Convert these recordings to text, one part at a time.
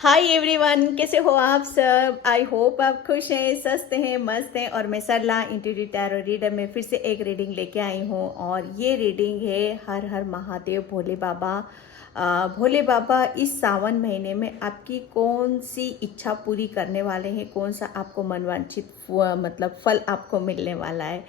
Hi everyone, कैसे हो आप सब। आई होप आप खुश हैं, स्वस्थ हैं, मस्त हैं। और मैं सरला इंट्यूटिव टैरो रीडर में फिर से एक रीडिंग लेके आई हूँ। और ये रीडिंग है हर हर महादेव भोले बाबा। भोले बाबा इस सावन महीने में आपकी कौन सी इच्छा पूरी करने वाले हैं, कौन सा आपको मनवांछित मतलब फल आपको मिलने वाला है।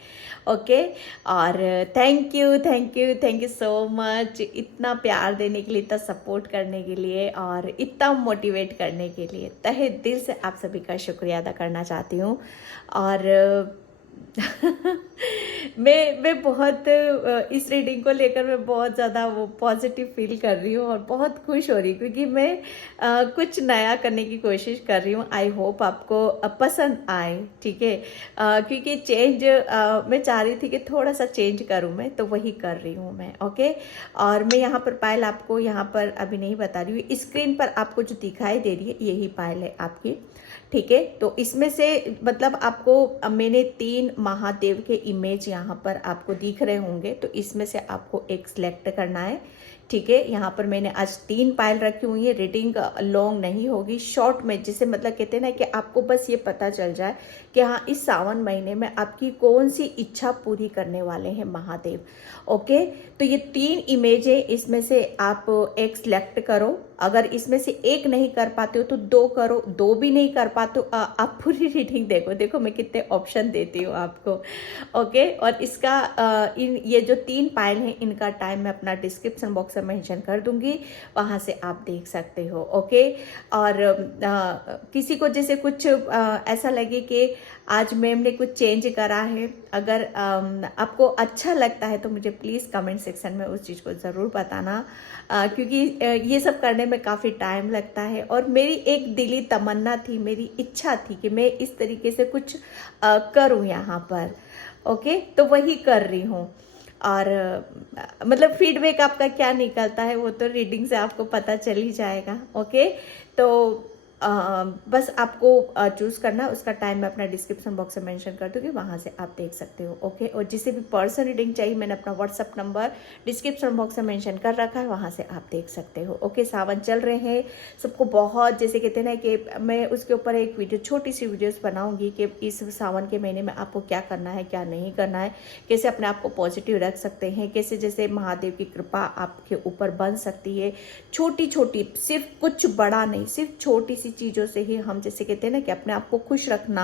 ओके। और thank you thank you thank you so much, इतना प्यार देने के लिए, इतना सपोर्ट करने के लिए और इतना मोटिवेट करने के लिए तहे दिल से आप सभी का शुक्रिया अदा करना चाहती हूँ। और मैं बहुत इस रीडिंग को लेकर मैं बहुत ज़्यादा वो पॉजिटिव फील कर रही हूँ और बहुत खुश हो रही हूँ, क्योंकि मैं कुछ नया करने की कोशिश कर रही हूँ। आई होप आपको पसंद आए, ठीक है। क्योंकि चेंज मैं चाह रही थी कि थोड़ा सा चेंज करूँ मैं, तो वही कर रही हूँ मैं। ओके। और मैं यहाँ पर पायल आपको यहाँ पर अभी नहीं बता रही हूँ, स्क्रीन पर आपको जो दिखाई दे रही है यही पायल है आपकी, ठीक है। तो इसमें से मतलब आपको मैंने 3 महादेव के इमेज यहाँ पर आपको दिख रहे होंगे, तो इसमें से आपको एक सिलेक्ट करना है, ठीक है। यहाँ पर मैंने आज 3 पायल रखी हुई है। रीडिंग लॉन्ग नहीं होगी, शॉर्ट में, जिसे मतलब कहते हैं ना कि आपको बस ये पता चल जाए कि हाँ इस सावन महीने में आपकी कौन सी इच्छा पूरी करने वाले हैं महादेव। ओके। तो ये 3 इमेज है, इसमें से आप एक सिलेक्ट करो। अगर इसमें से एक नहीं कर पाते हो तो 2 करो, 2 भी नहीं कर पाते हो आप पूरी रीडिंग देखो। देखो मैं कितने ऑप्शन देती हूँ आपको। ओके। और इसका ये जो 3 पायल हैं इनका टाइम मैं अपना डिस्क्रिप्शन बॉक्स में मेंशन कर दूंगी, वहां से आप देख सकते हो। ओके। और किसी को जैसे कुछ ऐसा लगे कि आज मैम ने कुछ चेंज करा है, अगर आपको अच्छा लगता है तो मुझे प्लीज़ कमेंट सेक्शन में उस चीज़ को ज़रूर बताना, क्योंकि ये सब करने में काफ़ी टाइम लगता है। और मेरी एक दिली तमन्ना थी, मेरी इच्छा थी कि मैं इस तरीके से कुछ करूं यहाँ पर। ओके। तो वही कर रही हूँ। और मतलब फीडबैक आपका क्या निकलता है वो तो रीडिंग से आपको पता चल ही जाएगा। ओके। तो बस आपको चूज करना, उसका टाइम मैं अपना डिस्क्रिप्शन बॉक्स में मेंशन कर दूंगी, वहां से आप देख सकते हो। ओके। और जिसे भी पर्सन रीडिंग चाहिए मैंने अपना व्हाट्सअप नंबर डिस्क्रिप्शन बॉक्स में मेंशन कर रखा है, वहां से आप देख सकते हो। ओके। सावन चल रहे हैं, सबको बहुत जैसे कहते हैं ना कि मैं उसके ऊपर एक वीडियो, छोटी सी वीडियोस बनाऊंगी कि इस सावन के महीने में आपको क्या करना है, क्या नहीं करना है, कैसे अपने आप को पॉजिटिव रख सकते हैं, कैसे जैसे महादेव की कृपा आपके ऊपर बन सकती है। छोटी छोटी, सिर्फ कुछ बड़ा नहीं, सिर्फ छोटी सी चीज़ों से ही हम जैसे कहते हैं ना कि अपने आप को खुश रखना।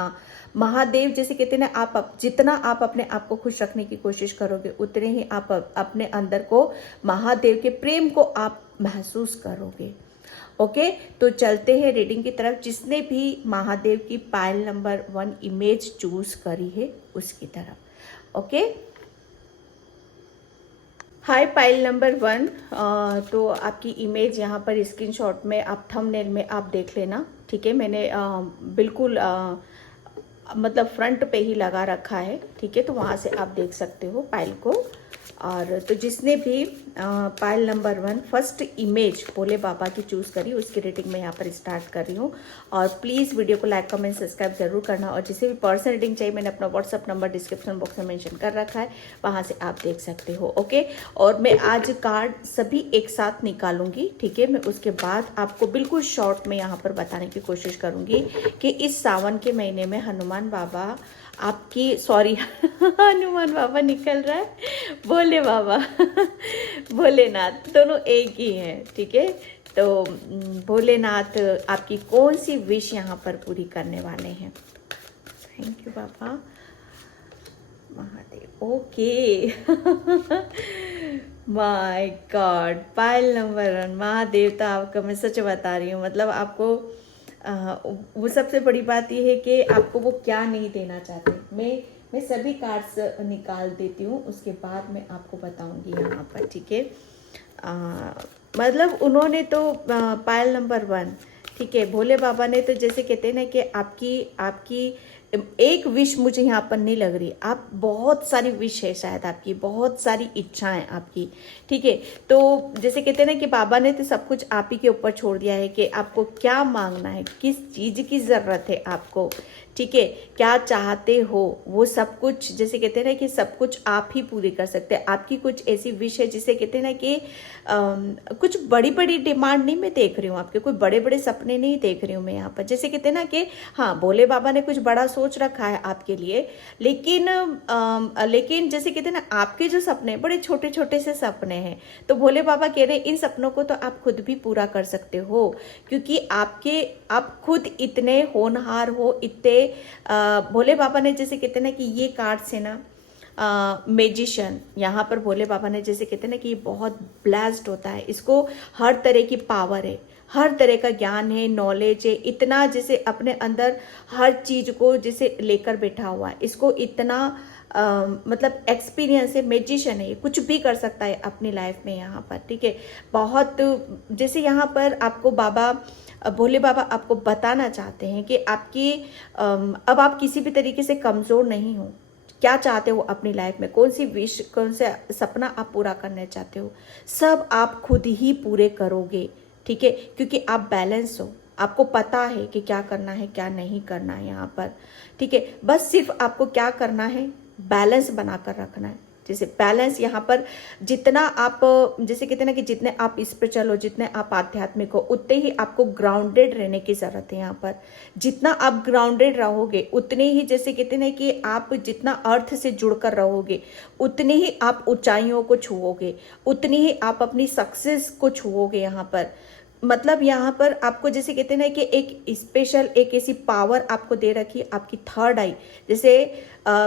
महादेव जैसे कहते हैं ना, आप जितना आप अपने आप को खुश रखने की कोशिश करोगे उतने ही आप अपने अंदर को महादेव के प्रेम को आप महसूस करोगे। ओके। तो चलते हैं रीडिंग की तरफ। जिसने भी महादेव की पायल नंबर 1 इमेज चूज करी है उसकी तरफ। ओके। हाय पाइल नंबर 1। तो आपकी इमेज यहाँ पर स्क्रीनशॉट में, आप थंबनेल में आप देख लेना, ठीक है। मैंने बिल्कुल मतलब फ्रंट पे ही लगा रखा है, ठीक है। तो वहाँ से आप देख सकते हो पाइल को। और तो जिसने भी pile number 1 first image Bhole Baba की चूज़ करी, उसकी रेटिंग मैं यहाँ पर स्टार्ट कर रही हूँ। और प्लीज़ वीडियो को लाइक कमेंट सब्सक्राइब जरूर करना। और जिसे भी पर्सनल रीडिंग चाहिए मैंने अपना व्हाट्सअप नंबर डिस्क्रिप्शन बॉक्स में मेंशन कर रखा है, वहाँ से आप देख सकते हो। ओके। और मैं आज कार्ड सभी एक साथ निकालूंगी, ठीक है। मैं उसके बाद आपको बिल्कुल शॉर्ट में यहाँ पर बताने की कोशिश करूँगी कि इस सावन के महीने में हनुमान बाबा आपकी, सॉरी हनुमान बाबा निकल रहा है, भोले बाबा भोलेनाथ दोनों एक ही हैं, ठीक है। तो भोलेनाथ आपकी कौन सी विश यहाँ पर पूरी करने वाले हैं। Thank you Baba Mahadev. Okay my God, pile number 1 Mahadev. तो आपका मैं सच बता रही हूँ, मतलब आपको वो सबसे बड़ी बात यह है कि आपको वो क्या नहीं देना चाहते। मैं सभी कार्ड्स निकाल देती हूँ, उसके बाद मैं आपको बताऊंगी यहाँ पर, ठीक है। मतलब उन्होंने तो पायल नंबर 1, ठीक है, भोले बाबा ने तो जैसे कहते हैं ना कि आपकी एक विश मुझे यहाँ पर नहीं लग रही, आप बहुत सारी विश है शायद आपकी, बहुत सारी इच्छाएं आपकी, ठीक है। तो जैसे कहते हैं ना कि बाबा ने तो सब कुछ आप ही के ऊपर छोड़ दिया है कि आपको क्या मांगना है, किस चीज़ की ज़रूरत है आपको, ठीक है, क्या चाहते हो वो सब कुछ, जैसे कहते हैं ना कि सब कुछ आप ही पूरी कर सकते हैं। आपकी कुछ ऐसी विश है जिसे कहते हैं ना कि कुछ बड़ी बड़ी डिमांड नहीं मैं देख रही हूँ आपके, कोई बड़े बड़े सपने नहीं देख रही हूँ मैं यहाँ पर। जैसे कहते हैं ना कि हाँ, भोले बाबा ने कुछ बड़ा सोच रखा है आपके लिए, लेकिन जैसे कहते हैं ना, आपके जो सपने बड़े छोटे छोटे से सपने हैं, तो भोले बाबा कह रहे हैं इन सपनों को तो आप खुद भी पूरा कर सकते हो, क्योंकि आप खुद इतने होनहार हो, इतने भोले बाबा ने जैसे कहते हैं ना कि ये कार्ड से ना मैजिशियन, यहाँ पर भोले बाबा ने जैसे कहते हैं ना कि ये बहुत ब्लेस्ड होता है, इसको हर तरह की पावर है, हर तरह का ज्ञान है, नॉलेज है, इतना जैसे अपने अंदर हर चीज को जैसे लेकर बैठा हुआ है, इसको इतना मतलब एक्सपीरियंस है, मैजिशियन है, ये कुछ भी कर सकता है अपनी लाइफ में यहाँ पर। ठीक है, बहुत जैसे यहाँ पर आपको बाबा भोले बाबा आपको बताना चाहते हैं कि आपकी अब आप किसी भी तरीके से कमज़ोर नहीं हो। क्या चाहते हो अपनी लाइफ में, कौन सी विश, कौन सा सपना आप पूरा करना चाहते हो, सब आप खुद ही पूरे करोगे। ठीक है, क्योंकि आप बैलेंस हो, आपको पता है कि क्या करना है क्या नहीं करना है यहाँ पर। ठीक है, बस सिर्फ आपको क्या करना है, बैलेंस बनाकर रखना है। जैसे बैलेंस यहाँ पर जितना आप जैसे कहते हैं ना कि जितने आप स्पिरिचुअल हो, जितने आप आध्यात्मिक हो, उतने ही आपको ग्राउंडेड रहने की ज़रूरत है यहाँ पर। जितना आप ग्राउंडेड रहोगे उतने ही जैसे कहते हैं ना कि आप जितना अर्थ से जुड़कर रहोगे उतनी ही आप ऊंचाइयों को छुओगे, उतनी ही आप अपनी सक्सेस को छुओगे यहाँ पर। मतलब यहाँ पर आपको जैसे कहते हैं ना कि एक स्पेशल एक ऐसी पावर आपको दे रखी है, आपकी थर्ड आई। जैसे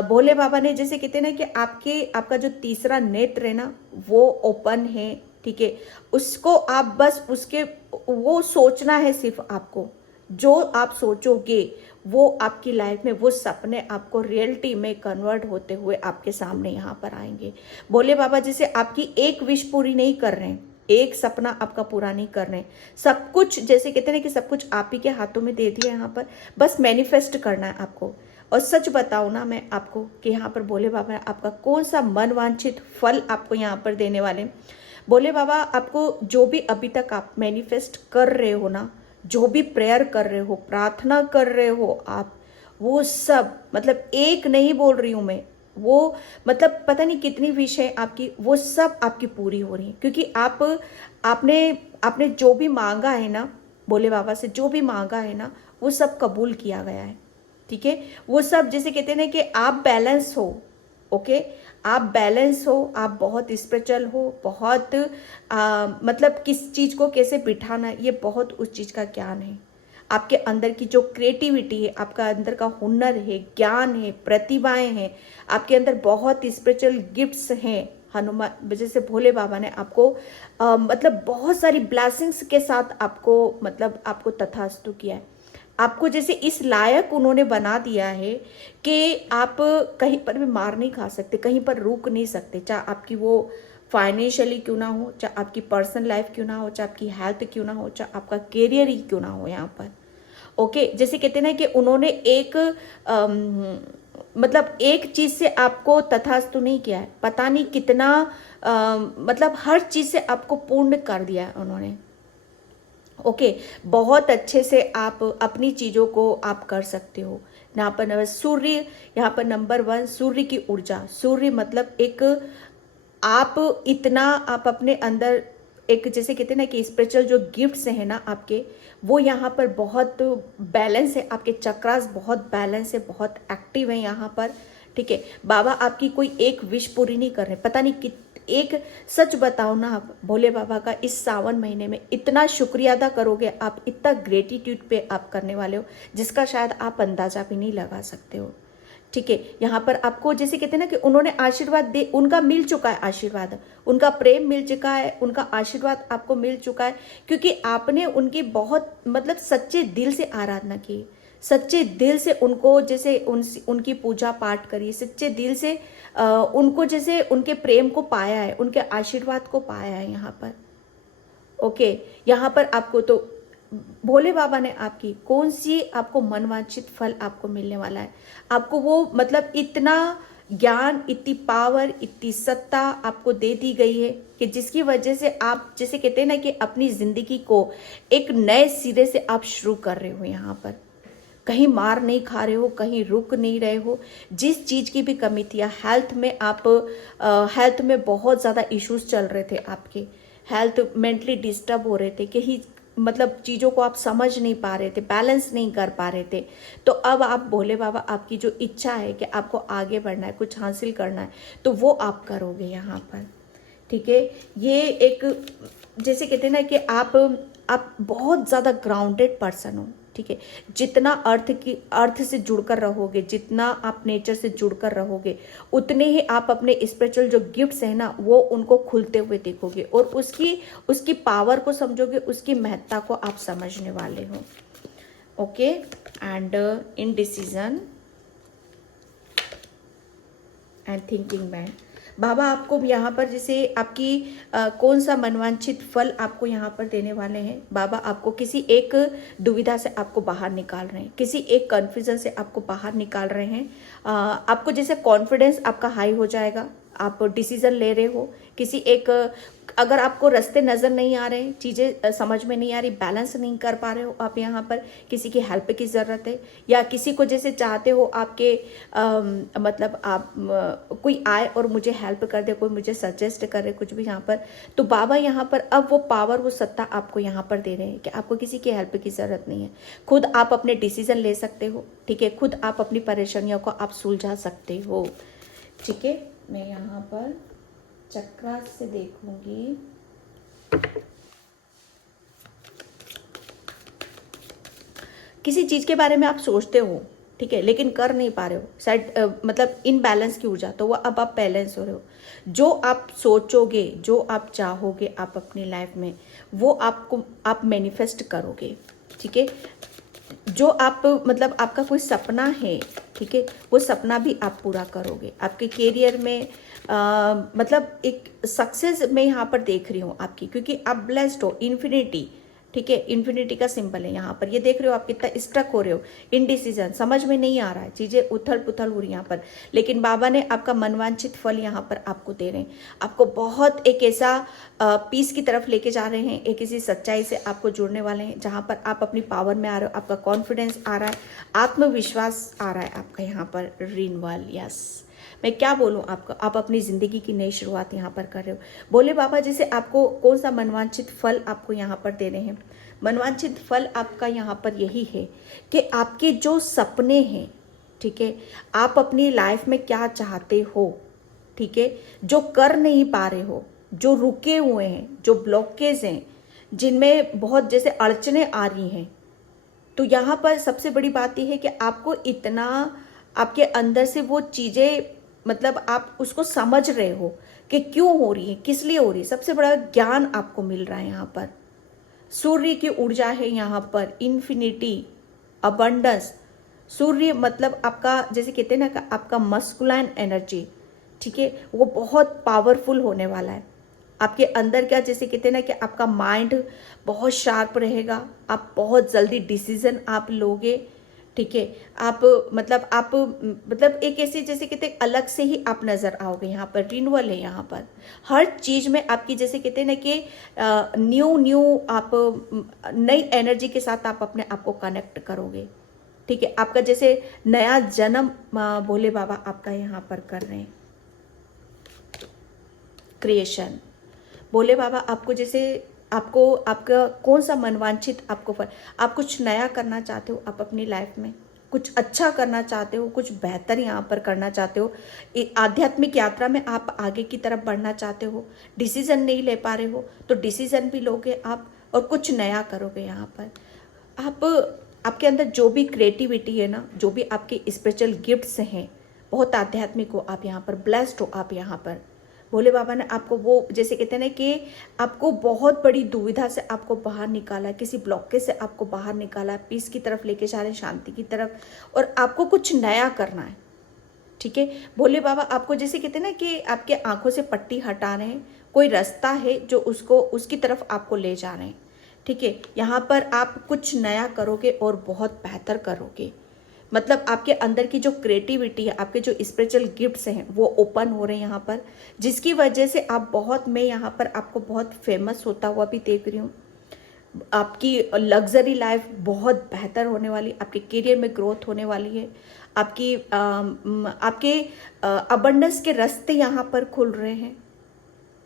भोले बाबा ने जैसे कहते हैं ना कि आपका जो तीसरा नेत्र है ना वो ओपन है। ठीक है, उसको आप बस उसके वो सोचना है, सिर्फ आपको जो आप सोचोगे वो आपकी लाइफ में वो सपने आपको रियलिटी में कन्वर्ट होते हुए आपके सामने यहाँ पर आएंगे। भोले बाबा जैसे आपकी एक विश पूरी नहीं कर रहे हैं, एक सपना आपका पूरा नहीं कर रहे हैं, सब कुछ जैसे कहते हैं कि सब कुछ आप ही के हाथों में दे दिया यहाँ पर, बस मैनिफेस्ट करना है आपको। और सच बताऊँ ना मैं आपको कि यहाँ पर भोले बाबा आपका कौन सा मन वांछित फल आपको यहाँ पर देने वाले। भोले बाबा आपको जो भी अभी तक आप मैनिफेस्ट कर रहे हो ना, जो भी प्रेयर कर रहे हो, प्रार्थना कर रहे हो आप, वो सब मतलब एक नहीं बोल रही हूँ मैं, वो मतलब पता नहीं कितनी विश है आपकी, वो सब आपकी पूरी हो रही है, क्योंकि आपने जो भी मांगा है ना, भोले बाबा से जो भी मांगा है ना, वो सब कबूल किया गया है। ठीक है, वो सब जैसे कहते हैं ना कि आप बैलेंस हो। ओके, आप बैलेंस हो, आप बहुत स्पिरिचुअल हो, बहुत मतलब किस चीज़ को कैसे बिठाना है, ये बहुत उस चीज़ का ज्ञान है। आपके अंदर की जो क्रिएटिविटी है, आपका अंदर का हुनर है, ज्ञान है, प्रतिभाएं हैं, आपके अंदर बहुत स्पिरिचुअल गिफ्ट्स हैं। हनुमान जैसे भोले बाबा ने आपको मतलब बहुत सारी ब्लेसिंग्स के साथ आपको मतलब आपको तथास्तु किया है, आपको जैसे इस लायक उन्होंने बना दिया है कि आप कहीं पर भी मार नहीं खा सकते, कहीं पर रुक नहीं सकते, चाहे आपकी वो फाइनेंशियली क्यों ना हो, चाहे आपकी पर्सनल लाइफ क्यों ना हो, चाहे आपकी हेल्थ क्यों ना हो, चाहे आपका करियर ही क्यों ना हो यहाँ पर। ओके, जैसे कहते हैं ना कि उन्होंने एक मतलब एक चीज से आपको तथास्तु नहीं किया है, पता नहीं कितना मतलब हर चीज से आपको पूर्ण कर दिया है उन्होंने। ओके, बहुत अच्छे से आप अपनी चीज़ों को आप कर सकते हो। यहाँ पर सूर्य, यहाँ पर नंबर 1 सूर्य की ऊर्जा। सूर्य मतलब एक आप इतना आप अपने अंदर एक जैसे कहते हैं ना कि स्पिरिचुअल जो गिफ्ट्स हैं ना आपके, वो यहाँ पर बहुत बैलेंस है, आपके चक्रास बहुत बैलेंस है, बहुत एक्टिव है यहाँ पर। ठीक है, बाबा आपकी कोई एक विश पूरी नहीं कर रहे, पता नहीं कि एक सच बताओ ना, आप भोले बाबा का इस सावन महीने में इतना शुक्रिया अदा करोगे आप, इतना ग्रेटिट्यूड पे आप करने वाले हो जिसका शायद आप अंदाजा भी नहीं लगा सकते हो। ठीक है, यहाँ पर आपको जैसे कहते हैं ना कि उन्होंने आशीर्वाद दे, उनका मिल चुका है आशीर्वाद, उनका प्रेम मिल चुका है, उनका आशीर्वाद आपको मिल चुका है, क्योंकि आपने उनकी बहुत मतलब सच्चे दिल से आराधना की, सच्चे दिल से उनको जैसे उनकी पूजा पाठ करी, सच्चे दिल से उनको जैसे उनके प्रेम को पाया है, उनके आशीर्वाद को पाया है यहाँ पर। ओके, यहाँ पर आपको तो भोले बाबा ने आपकी कौन सी आपको मनवांछित फल आपको मिलने वाला है, आपको वो मतलब इतना ज्ञान, इतनी पावर, इतनी सत्ता आपको दे दी गई है कि जिसकी वजह से आप जैसे कहते हैं ना कि अपनी जिंदगी को एक नए सिरे से आप शुरू कर रहे हो यहाँ पर। कहीं मार नहीं खा रहे हो, कहीं रुक नहीं रहे हो। जिस चीज़ की भी कमी थी, या हेल्थ में आप हेल्थ में बहुत ज़्यादा इश्यूज चल रहे थे, आपके हेल्थ मेंटली डिस्टर्ब हो रहे थे, कहीं मतलब चीज़ों को आप समझ नहीं पा रहे थे, बैलेंस नहीं कर पा रहे थे। तो अब आप भोले बाबा, आपकी जो इच्छा है कि आपको आगे बढ़ना है, कुछ हासिल करना है, तो वो आप करोगे यहाँ पर। ठीक है, ये एक जैसे कहते हैं ना कि आप बहुत ज़्यादा ग्राउंडेड पर्सन हो। ठीक है, जितना अर्थ से जुड़कर रहोगे, जितना आप नेचर से जुड़कर रहोगे, उतने ही आप अपने स्पिरिचुअल जो गिफ्ट्स हैं ना, वो उनको खुलते हुए देखोगे, और उसकी पावर को समझोगे, उसकी महत्ता को आप समझने वाले हो। Okay, and indecision and thinking man. बाबा आपको यहाँ पर जैसे आपकी कौन सा मनवांछित फल आपको यहाँ पर देने वाले हैं। बाबा आपको किसी एक दुविधा से आपको बाहर निकाल रहे हैं, किसी एक कन्फ्यूजन से आपको बाहर निकाल रहे हैं। आपको जैसे कॉन्फिडेंस आपका हाई हो जाएगा, आप डिसीजन ले रहे हो किसी एक, अगर आपको रास्ते नज़र नहीं आ रहे, चीज़ें समझ में नहीं आ रही, बैलेंस नहीं कर पा रहे हो आप, यहाँ पर किसी की हेल्प की ज़रूरत है, या किसी को जैसे चाहते हो आपके मतलब आप कोई आए और मुझे हेल्प कर दे, कोई मुझे सजेस्ट करे कुछ भी यहाँ पर, तो बाबा यहाँ पर अब वो पावर, वो सत्ता आपको यहाँ पर दे रहे हैं कि आपको किसी की हेल्प की ज़रूरत नहीं है। खुद आप अपने डिसीजन ले सकते हो। ठीक है, खुद आप अपनी परेशानियों को आप सुलझा सकते हो। ठीक है, मैं यहाँ पर चक्रा से देखूंगी। किसी चीज के बारे में आप सोचते हो, ठीक है, लेकिन कर नहीं पा रहे हो, शायद मतलब इनबैलेंस की ऊर्जा, तो वो अब आप बैलेंस हो रहे हो। जो आप सोचोगे, जो आप चाहोगे आप अपनी लाइफ में, वो आप मैनिफेस्ट करोगे। ठीक है, जो आप मतलब आपका कोई सपना है, ठीक है, वो सपना भी आप पूरा करोगे। आपके करियर में मतलब एक सक्सेस मैं यहाँ पर देख रही हूँ आपकी, क्योंकि आप ब्लेस्ड हो, इन्फिनिटी। ठीक है, इन्फिनिटी का सिंबल है यहाँ पर। ये देख रहे हो आप कितना स्टक हो रहे हो, इनडिसीजन, समझ में नहीं आ रहा है, चीज़ें उथल पुथल हो रही यहाँ पर, लेकिन बाबा ने आपका मनवांछित फल यहाँ पर आपको दे रहे हैं। आपको बहुत एक ऐसा पीस की तरफ लेके जा रहे हैं, एक ऐसी सच्चाई से आपको जुड़ने वाले हैं जहाँ पर आप अपनी पावर में आ रहे हो, आपका कॉन्फिडेंस आ रहा है, आत्मविश्वास आ रहा है आपका यहाँ पर। रिनवाल, यस, मैं क्या बोलूं आपको, आप अपनी ज़िंदगी की नई शुरुआत यहाँ पर कर रहे हो। बोले बाबा जैसे आपको कौन सा मनवांछित फल आपको यहाँ पर दे रहे हैं। मनवांछित फल आपका यहाँ पर यही है कि आपके जो सपने हैं, ठीक है, आप अपनी लाइफ में क्या चाहते हो, ठीक है, जो कर नहीं पा रहे हो, जो रुके हुए हैं, जो ब्लॉकेज हैं, जिनमें बहुत जैसे अड़चने आ रही हैं, तो यहाँ पर सबसे बड़ी बात यह है कि आपको इतना आपके अंदर से वो चीज़ें, मतलब आप उसको समझ रहे हो कि क्यों हो रही है, किस लिए हो रही है। सबसे बड़ा ज्ञान आपको मिल रहा है यहाँ पर। सूर्य की ऊर्जा है यहाँ पर, इन्फिनिटी, अबंडेंस। सूर्य मतलब आपका जैसे कहते हैं ना कि आपका मस्कुलाइन एनर्जी, ठीक है, वो बहुत पावरफुल होने वाला है आपके अंदर। क्या जैसे कहते हैं ना कि आपका माइंड बहुत शार्प रहेगा, आप बहुत जल्दी डिसीजन आप लोगे। ठीक है, आप मतलब एक ऐसे जैसे कहते हैं अलग से ही आप नज़र आओगे। यहाँ पर रिन्यूअल है, यहाँ पर हर चीज़ में आपकी जैसे कहते हैं ना कि न्यू आप नई एनर्जी के साथ आप अपने आप को कनेक्ट करोगे। ठीक है, आपका जैसे नया जन्म भोले बाबा आपका यहाँ पर कर रहे हैं। क्रिएशन, भोले बाबा आपको जैसे आपको आपका कौन सा मनवांछित आपको फल, आप कुछ नया करना चाहते हो, आप अपनी लाइफ में कुछ अच्छा करना चाहते हो, कुछ बेहतर यहाँ पर करना चाहते हो, आध्यात्मिक यात्रा में आप आगे की तरफ बढ़ना चाहते हो, डिसीजन नहीं ले पा रहे हो, तो डिसीजन भी लोगे आप और कुछ नया करोगे यहाँ पर। आप आपके अंदर जो भी क्रिएटिविटी है ना, जो भी आपके स्पिरिचुअल गिफ्ट्स हैं, बहुत आध्यात्मिक हो आप यहाँ पर, ब्लेस्ड हो आप यहाँ पर। भोले बाबा ने आपको वो जैसे कहते हैं ना कि आपको बहुत बड़ी दुविधा से आपको बाहर निकाला, किसी ब्लॉकेज से आपको बाहर निकाला, पीस की तरफ लेके जा रहे हैं, शांति की तरफ, और आपको कुछ नया करना है। ठीक है, भोले बाबा आपको जैसे कहते हैं ना कि आपके आंखों से पट्टी हटा रहे हैं, कोई रास्ता है जो उसको उसकी तरफ आपको ले जा रहे हैं। ठीक है, यहाँ पर आप कुछ नया करोगे और बहुत बेहतर करोगे। मतलब आपके अंदर की जो क्रिएटिविटी है, आपके जो स्पिरिचुअल गिफ्ट्स हैं, वो ओपन हो रहे हैं यहाँ पर, जिसकी वजह से आप बहुत, मैं यहाँ पर आपको बहुत फेमस होता हुआ भी देख रही हूँ। आपकी लग्जरी लाइफ बहुत बेहतर होने वाली, आपके करियर में ग्रोथ होने वाली है, आपके अबंडेंस के रास्ते यहाँ पर खुल रहे हैं।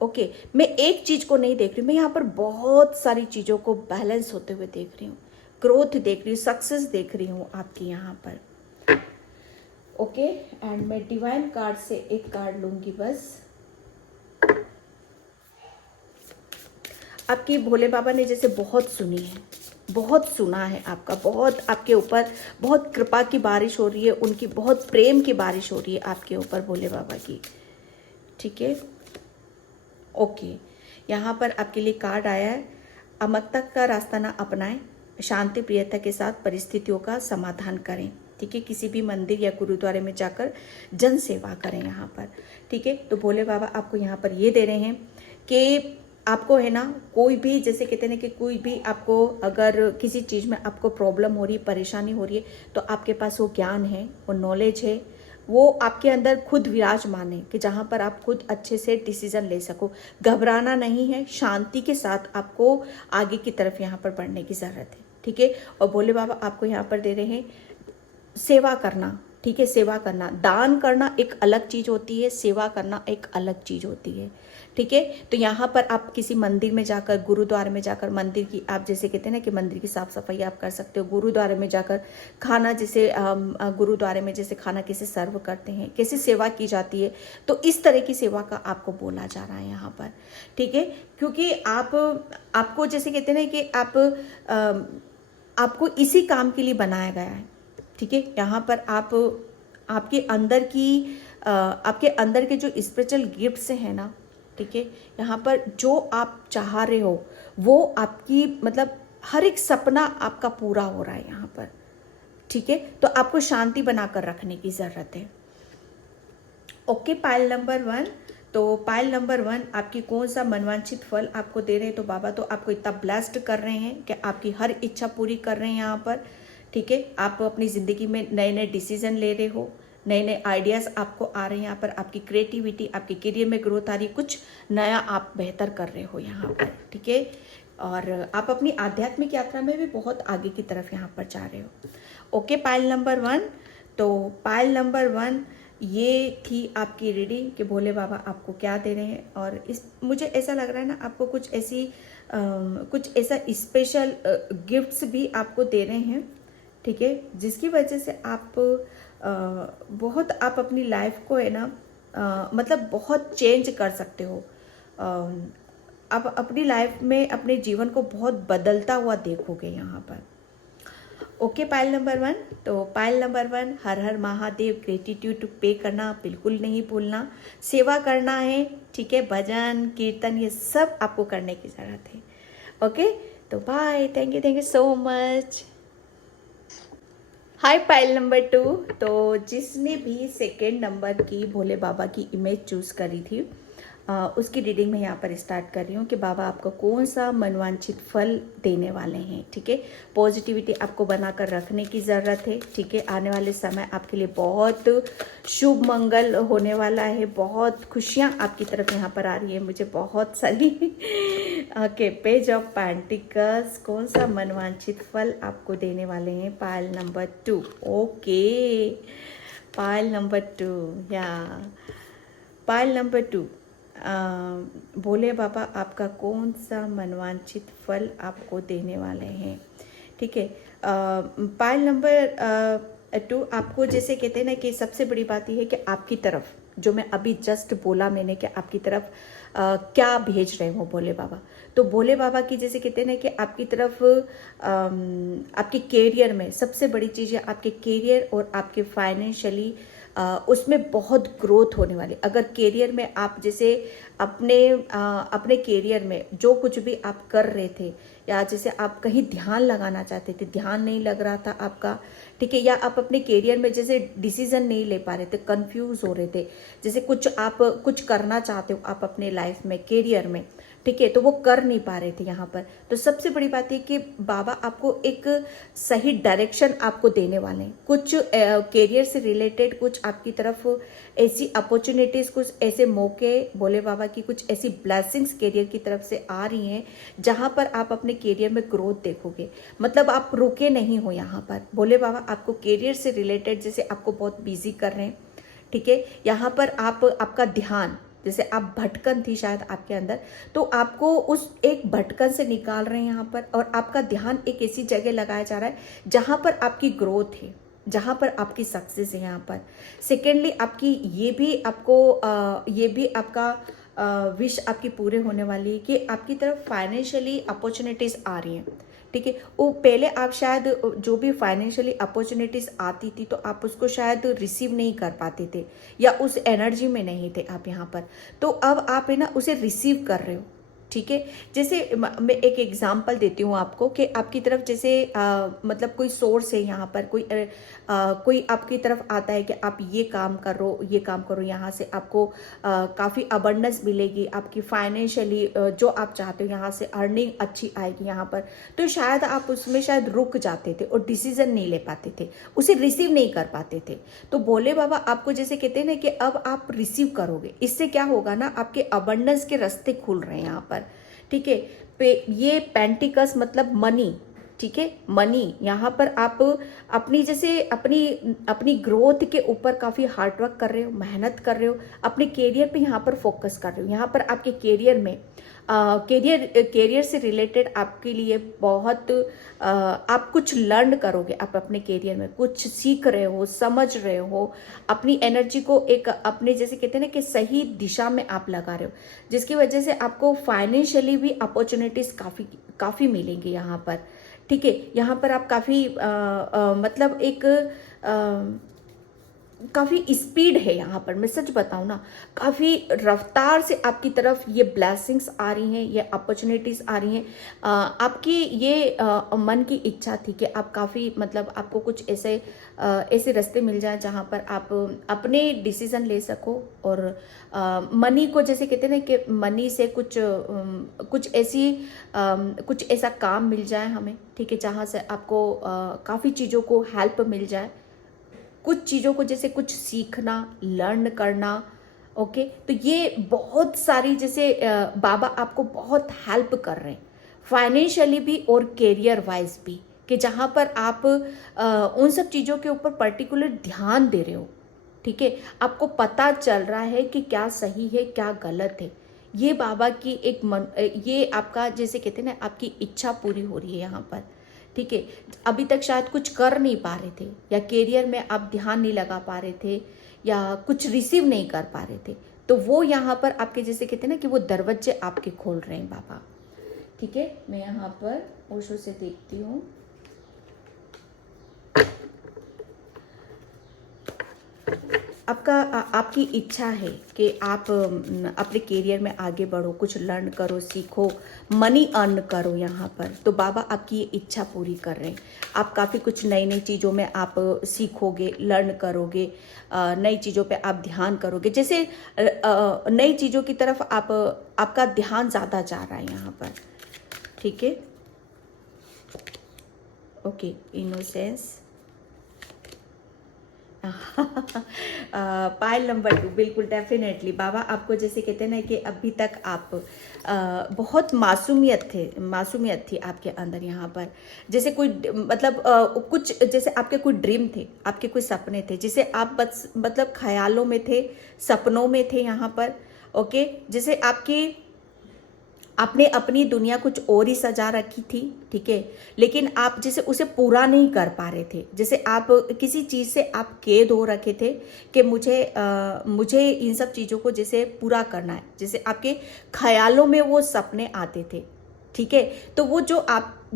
ओके, मैं एक चीज को नहीं देख रही, मैं यहाँ पर बहुत सारी चीजों को बैलेंस होते हुए देख रही हूँ, ग्रोथ देख रही हूँ, सक्सेस देख रही हूँ आपकी यहाँ पर। ओके, एंड मैं डिवाइन कार्ड से एक कार्ड लूंगी बस। आपकी भोले बाबा ने जैसे बहुत सुनी है, बहुत सुना है आपका, बहुत आपके ऊपर बहुत कृपा की बारिश हो रही है, उनकी बहुत प्रेम की बारिश हो रही है आपके ऊपर भोले बाबा की। ठीक है, ओके, यहाँ पर आपके लिए कार्ड आया है, अमरता का रास्ता ना अपनाएं, शांति प्रियता के साथ परिस्थितियों का समाधान करें। ठीक है, किसी भी मंदिर या गुरुद्वारे में जाकर जन सेवा करें यहाँ पर। ठीक है, तो भोले बाबा आपको यहाँ पर ये दे रहे हैं कि आपको है ना, कोई भी जैसे कहते हैं कि कोई भी आपको अगर किसी चीज़ में आपको प्रॉब्लम हो रही है, परेशानी हो रही है, तो आपके पास वो ज्ञान है, वो नॉलेज है, वो आपके अंदर खुद विराजमान है कि जहाँ पर आप खुद अच्छे से डिसीजन ले सको। घबराना नहीं है, शांति के साथ आपको आगे की तरफ यहाँ पर बढ़ने की ज़रूरत है। ठीक है, और भोले बाबा आपको यहाँ पर दे रहे हैं सेवा करना। ठीक है, सेवा करना, दान करना एक अलग चीज़ होती है, सेवा करना एक अलग चीज़ होती है। ठीक है, तो यहाँ पर आप किसी मंदिर में जाकर, गुरुद्वारे में जाकर, मंदिर की आप जैसे कहते हैं ना कि मंदिर की साफ सफाई आप कर सकते हो, गुरुद्वारे में जाकर खाना जैसे गुरुद्वारे में जैसे खाना कैसे सर्व करते हैं, कैसे सेवा की जाती है, तो इस तरह की सेवा का आपको बोला जा रहा है यहाँ पर। ठीक है, क्योंकि आपको जैसे कहते हैं ना कि आपको इसी काम के लिए बनाया गया है। ठीक है, यहाँ पर आपके अंदर के जो स्पिरिचुअल गिफ्ट्स हैं ना, ठीक है, यहाँ पर जो आप चाह रहे हो वो आपकी मतलब हर एक सपना आपका पूरा हो रहा है यहाँ पर। ठीक है, तो आपको शांति बनाकर रखने की ज़रूरत है। ओके, पाइल नंबर 1, तो पाइल नंबर 1 आपकी कौन सा मनवांछित फल आपको दे रहे हैं, तो बाबा तो आपको इतना ब्लेस्ड कर रहे हैं कि आपकी हर इच्छा पूरी कर रहे हैं यहाँ पर। ठीक है, आप अपनी ज़िंदगी में नए नए डिसीजन ले रहे हो, नए नए आइडियाज़ आपको आ रहे हैं यहाँ पर, आपकी क्रिएटिविटी, आपके करियर में ग्रोथ आ रही है, कुछ नया आप बेहतर कर रहे हो यहाँ पर। ठीक है, और आप अपनी आध्यात्मिक यात्रा में भी बहुत आगे की तरफ यहाँ पर जा रहे हो। ओके, पाइल नंबर 1, तो पाइल नंबर 1 ये थी आपकी रीडिंग कि भोले बाबा आपको क्या दे रहे हैं। और मुझे ऐसा लग रहा है ना, आपको कुछ ऐसा स्पेशल गिफ्ट्स भी आपको दे रहे हैं। ठीक है, जिसकी वजह से आप अपनी लाइफ को है ना मतलब बहुत चेंज कर सकते हो। आप अपनी लाइफ में अपने जीवन को बहुत बदलता हुआ देखोगे यहाँ पर। ओके, पाइल नंबर 1, तो पाइल नंबर 1, हर हर महादेव, ग्रेटिट्यूड पे करना बिल्कुल नहीं भूलना, सेवा करना है। ठीक है, भजन कीर्तन ये सब आपको करने की ज़रूरत है। ओके, तो bye, thank you so much. Hi pile number 2, तो जिसने भी सेकेंड नंबर की भोले बाबा की इमेज चूज़ करी थी उसकी रीडिंग में यहाँ पर स्टार्ट कर रही हूँ कि बाबा आपको कौन सा मनवांछित फल देने वाले हैं। ठीक है, पॉजिटिविटी आपको बनाकर रखने की ज़रूरत है। ठीक है, आने वाले समय आपके लिए बहुत शुभ मंगल होने वाला है, बहुत खुशियाँ आपकी तरफ यहाँ पर आ रही है मुझे बहुत सारी। ओके, पेज ऑफ पेंटिकल्स, कौन सा मनवांछित फल आपको देने वाले हैं pile number 2। Okay, pile number 2 या पाइल नंबर 2, भोले बाबा आपका कौन सा मनवांछित फल आपको देने वाले हैं। ठीक है, पाइल नंबर 2 आपको जैसे कहते हैं ना कि सबसे बड़ी बात यह है कि आपकी तरफ जो मैं अभी जस्ट बोला मैंने कि आपकी तरफ क्या भेज रहे हो भोले बाबा, तो भोले बाबा की जैसे कहते हैं ना कि आपकी तरफ आपके कैरियर में सबसे बड़ी चीज़ है आपके कैरियर और आपके फाइनेंशियली उसमें बहुत ग्रोथ होने वाली। अगर कैरियर में आप जैसे अपने कैरियर में जो कुछ भी आप कर रहे थे या जैसे आप कहीं ध्यान लगाना चाहते थे, ध्यान नहीं लग रहा था आपका, ठीक है, या आप अपने कैरियर में जैसे डिसीजन नहीं ले पा रहे थे, कंफ्यूज हो रहे थे, जैसे कुछ करना चाहते हो आप अपने लाइफ में, कैरियर में, ठीक है, तो वो कर नहीं पा रहे थे यहाँ पर। तो सबसे बड़ी बात है कि बाबा आपको एक सही डायरेक्शन आपको देने वाले हैं। कुछ कैरियर से रिलेटेड कुछ आपकी तरफ ऐसी अपॉर्चुनिटीज़, कुछ ऐसे मौके, बोले बाबा की कुछ ऐसी ब्लेसिंग्स कैरियर की तरफ से आ रही हैं जहाँ पर आप अपने कैरियर में ग्रोथ देखोगे। मतलब आप रुके नहीं हो यहाँ पर। बोले बाबा आपको कैरियर से रिलेटेड जैसे आपको बहुत बिजी कर रहे हैं, ठीक है, यहाँ पर आप आपका ध्यान, जैसे आप भटकन थी शायद आपके अंदर, तो आपको उस एक भटकन से निकाल रहे हैं यहाँ पर, और आपका ध्यान एक ऐसी जगह लगाया जा रहा है जहाँ पर आपकी ग्रोथ है, जहाँ पर आपकी सक्सेस है यहाँ पर। सेकेंडली आपकी ये भी आपका विश आपकी पूरे होने वाली है कि आपकी तरफ फाइनेंशियली अपॉर्चुनिटीज़ आ रही हैं, ठीक है। वो पहले आप शायद जो भी फाइनेंशियली अपॉर्चुनिटीज़ आती थी तो आप उसको शायद रिसीव नहीं कर पाते थे, या उस एनर्जी में नहीं थे आप यहाँ पर। तो अब आप है ना उसे रिसीव कर रहे हो, ठीक है। जैसे मैं एक एग्जांपल देती हूँ आपको कि आपकी तरफ जैसे मतलब कोई सोर्स है यहाँ पर, कोई आपकी तरफ आता है कि आप ये काम करो, यहाँ से आपको काफ़ी अबंडेंस मिलेगी, आपकी फाइनेंशियली जो आप चाहते हो यहाँ से अर्निंग अच्छी आएगी यहाँ पर। तो शायद आप उसमें शायद रुक जाते थे और डिसीजन नहीं ले पाते थे, उसे रिसीव नहीं कर पाते थे। तो भोले बाबा आपको जैसे कहते हैं ना कि अब आप रिसीव करोगे, इससे क्या होगा ना, आपके अबंडेंस के रास्ते खुल रहे हैं यहाँ पर, ठीक है। ये पेंटिकस मतलब मनी, ठीक है, मनी। यहाँ पर आप अपनी जैसे अपनी ग्रोथ के ऊपर काफ़ी हार्डवर्क कर रहे हो, मेहनत कर रहे हो, अपने कैरियर पे यहाँ पर फोकस कर रहे हो। यहाँ पर आपके कैरियर में कैरियर से रिलेटेड आपके लिए बहुत आप कुछ लर्न करोगे, आप अपने कैरियर में कुछ सीख रहे हो, समझ रहे हो, अपनी एनर्जी को एक अपने जैसे कहते हैं ना कि सही दिशा में आप लगा रहे हो, जिसकी वजह से आपको फाइनेंशियली भी अपॉर्चुनिटीज़ काफ़ी मिलेंगी यहाँ पर, ठीक है। यहाँ पर आप काफ़ी मतलब एक काफ़ी स्पीड है यहाँ पर, मैं सच बताऊँ ना, काफ़ी रफ्तार से आपकी तरफ ये ब्लेसिंग्स आ रही हैं, ये अपॉर्चुनिटीज़ आ रही हैं। आपकी ये मन की इच्छा थी कि आप काफ़ी मतलब आपको कुछ ऐसे रास्ते मिल जाए जहाँ पर आप अपने डिसीज़न ले सको, और मनी को जैसे कहते हैं ना कि मनी से कुछ ऐसा काम मिल जाए हमें, ठीक है, जहाँ से आपको काफ़ी चीज़ों को हेल्प मिल जाए, कुछ चीज़ों को जैसे कुछ सीखना, लर्न करना, ओके। तो ये बहुत सारी जैसे बाबा आपको बहुत हेल्प कर रहे हैं फाइनेंशियली भी और कैरियर वाइज भी, कि जहाँ पर आप उन सब चीज़ों के ऊपर पर्टिकुलर ध्यान दे रहे हो, ठीक है। आपको पता चल रहा है कि क्या सही है क्या गलत है। ये बाबा की ये आपका जैसे कहते हैं ना, आपकी इच्छा पूरी हो रही है यहाँ पर, ठीक है। अभी तक शायद कुछ कर नहीं पा रहे थे, या कैरियर में आप ध्यान नहीं लगा पा रहे थे, या कुछ रिसीव नहीं कर पा रहे थे, तो वो यहाँ पर आपके जैसे कहते हैं ना कि वो दरवाजे आपके खोल रहे हैं बाबा, ठीक है। मैं यहाँ पर ओशो से देखती हूँ। आपकी इच्छा है कि आप अपने करियर में आगे बढ़ो, कुछ लर्न करो, सीखो, मनी अर्न करो यहाँ पर। तो बाबा आपकी ये इच्छा पूरी कर रहे हैं। आप काफ़ी कुछ नई चीज़ों में आप सीखोगे, लर्न करोगे, नई चीज़ों पे आप ध्यान करोगे। जैसे नई चीज़ों की तरफ आपका ध्यान ज़्यादा जा रहा है यहाँ पर, ठीक है। ओके, इनोसेंस पाइल नंबर 2, बिल्कुल डेफिनेटली बाबा आपको जैसे कहते हैं ना कि अभी तक आप बहुत मासूमियत थी आपके अंदर यहाँ पर। जैसे कोई मतलब कुछ जैसे आपके कोई ड्रीम थे, आपके कोई सपने थे, जिसे आप बस मतलब ख्यालों में थे, सपनों में थे यहाँ पर, ओके। जैसे आपने अपनी दुनिया कुछ और ही सजा रखी थी, ठीक है, लेकिन आप जैसे उसे पूरा नहीं कर पा रहे थे। जैसे आप किसी चीज़ से आप कैद हो रखे थे कि मुझे इन सब चीज़ों को जैसे पूरा करना है। जैसे आपके ख्यालों में वो सपने आते थे, ठीक है। तो वो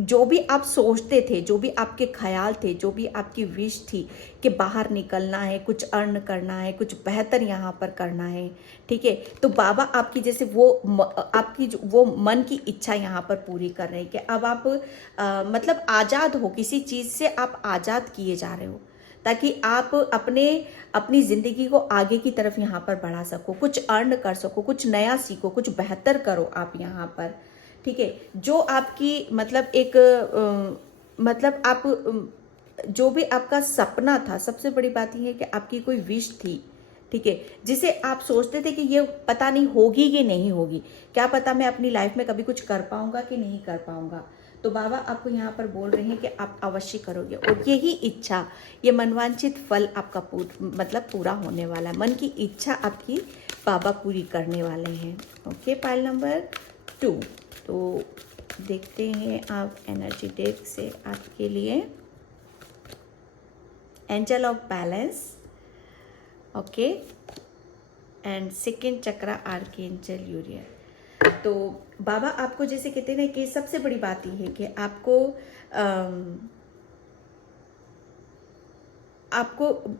जो भी आप सोचते थे, जो भी आपके ख्याल थे, जो भी आपकी विश थी कि बाहर निकलना है, कुछ अर्न करना है, कुछ बेहतर यहाँ पर करना है, ठीक है। तो बाबा आपकी जैसे वो मन की इच्छा यहाँ पर पूरी कर रहे हैं कि अब आप मतलब आज़ाद हो, किसी चीज़ से आप आज़ाद किए जा रहे हो। ताकि आप अपनी ज़िंदगी को आगे की तरफ यहाँ पर बढ़ा सको, कुछ अर्न कर सको, कुछ नया सीखो, कुछ बेहतर करो आप यहाँ पर। ठीक है, जो आपकी मतलब एक मतलब आप जो भी आपका सपना था, सबसे बड़ी बात यह है कि आपकी कोई विश थी, ठीक है, जिसे आप सोचते थे कि ये पता नहीं होगी कि नहीं होगी, क्या पता मैं अपनी लाइफ में कभी कुछ कर पाऊंगा कि नहीं कर पाऊंगा, तो बाबा आपको यहाँ पर बोल रहे हैं कि आप अवश्य करोगे, और यही इच्छा, ये मनवांछित फल आपका मतलब पूरा होने वाला है। मन की इच्छा आपकी बाबा पूरी करने वाले हैं। Okay, pile number 2। तो देखते हैं आप एनर्जी डेक से आपके लिए angel of balance, okay, and second chakra archangel Uriel. तो बाबा आपको जैसे कहते हैं ना कि सबसे बड़ी बात यह है कि आपको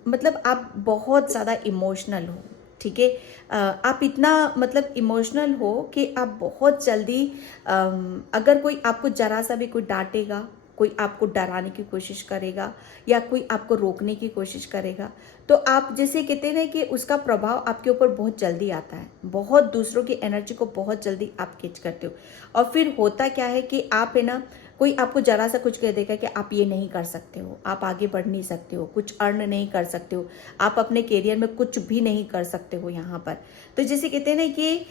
मतलब आप बहुत ज़्यादा इमोशनल हो, ठीक है, आप इतना मतलब इमोशनल हो कि आप बहुत जल्दी अगर कोई आपको जरा सा भी कोई डांटेगा, कोई आपको डराने की कोशिश करेगा या कोई आपको रोकने की कोशिश करेगा, तो आप जैसे कहते हैं ना कि उसका प्रभाव आपके ऊपर बहुत जल्दी आता है, बहुत दूसरों की एनर्जी को बहुत जल्दी आप कैच करते हो, और फिर होता क्या है कि आप है ना, कोई आपको जरा सा कुछ कह देगा कि आप ये नहीं कर सकते हो, आप आगे बढ़ नहीं सकते हो, कुछ अर्न नहीं कर सकते हो, आप अपने करियर में कुछ भी नहीं कर सकते हो यहाँ पर। तो जैसे कहते हैं ना कि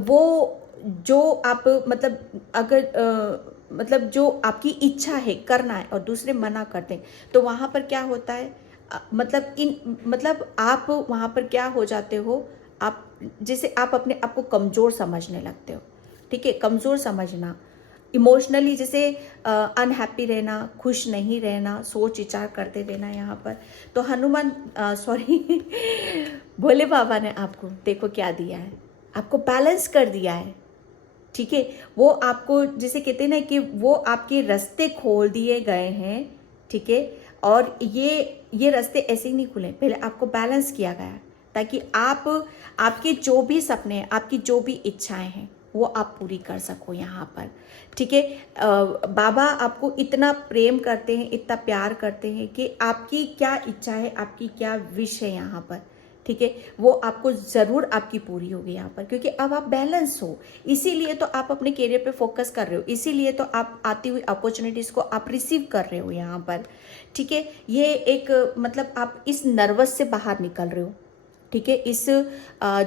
वो जो आप मतलब अगर मतलब जो आपकी इच्छा है करना है और दूसरे मना करते हैं, तो वहाँ पर क्या होता है, मतलब आप वहाँ पर क्या हो जाते हो, आप जैसे आप अपने आप को कमज़ोर समझने लगते हो, ठीक है, कमज़ोर समझना, इमोशनली जैसे अनहैप्पी रहना, खुश नहीं रहना, सोच विचार करते रहना यहाँ पर। तो हनुमान सॉरी भोले बाबा ने आपको देखो क्या दिया है, आपको बैलेंस कर दिया है, ठीक है, वो आपको जिसे कहते हैं ना कि वो आपके रास्ते खोल दिए गए हैं, ठीक है, और ये रास्ते ऐसे ही नहीं खुले, पहले आपको बैलेंस किया गया है ताकि आपके जो भी सपने हैं, आपकी जो भी इच्छाएं हैं, वो आप पूरी कर सको यहाँ पर, ठीक है। बाबा आपको इतना प्रेम करते हैं, इतना प्यार करते हैं कि आपकी क्या इच्छा है, आपकी क्या विश है यहाँ पर, ठीक है, वो आपको ज़रूर आपकी पूरी होगी यहाँ पर, क्योंकि अब आप बैलेंस हो, इसीलिए तो आप अपने करियर पे फोकस कर रहे हो, इसीलिए तो आप आती हुई अपॉर्चुनिटीज़ को आप रिसीव कर रहे हो यहाँ पर, ठीक है। ये एक मतलब आप इस नर्वस से बाहर निकल रहे हो, ठीक है, इस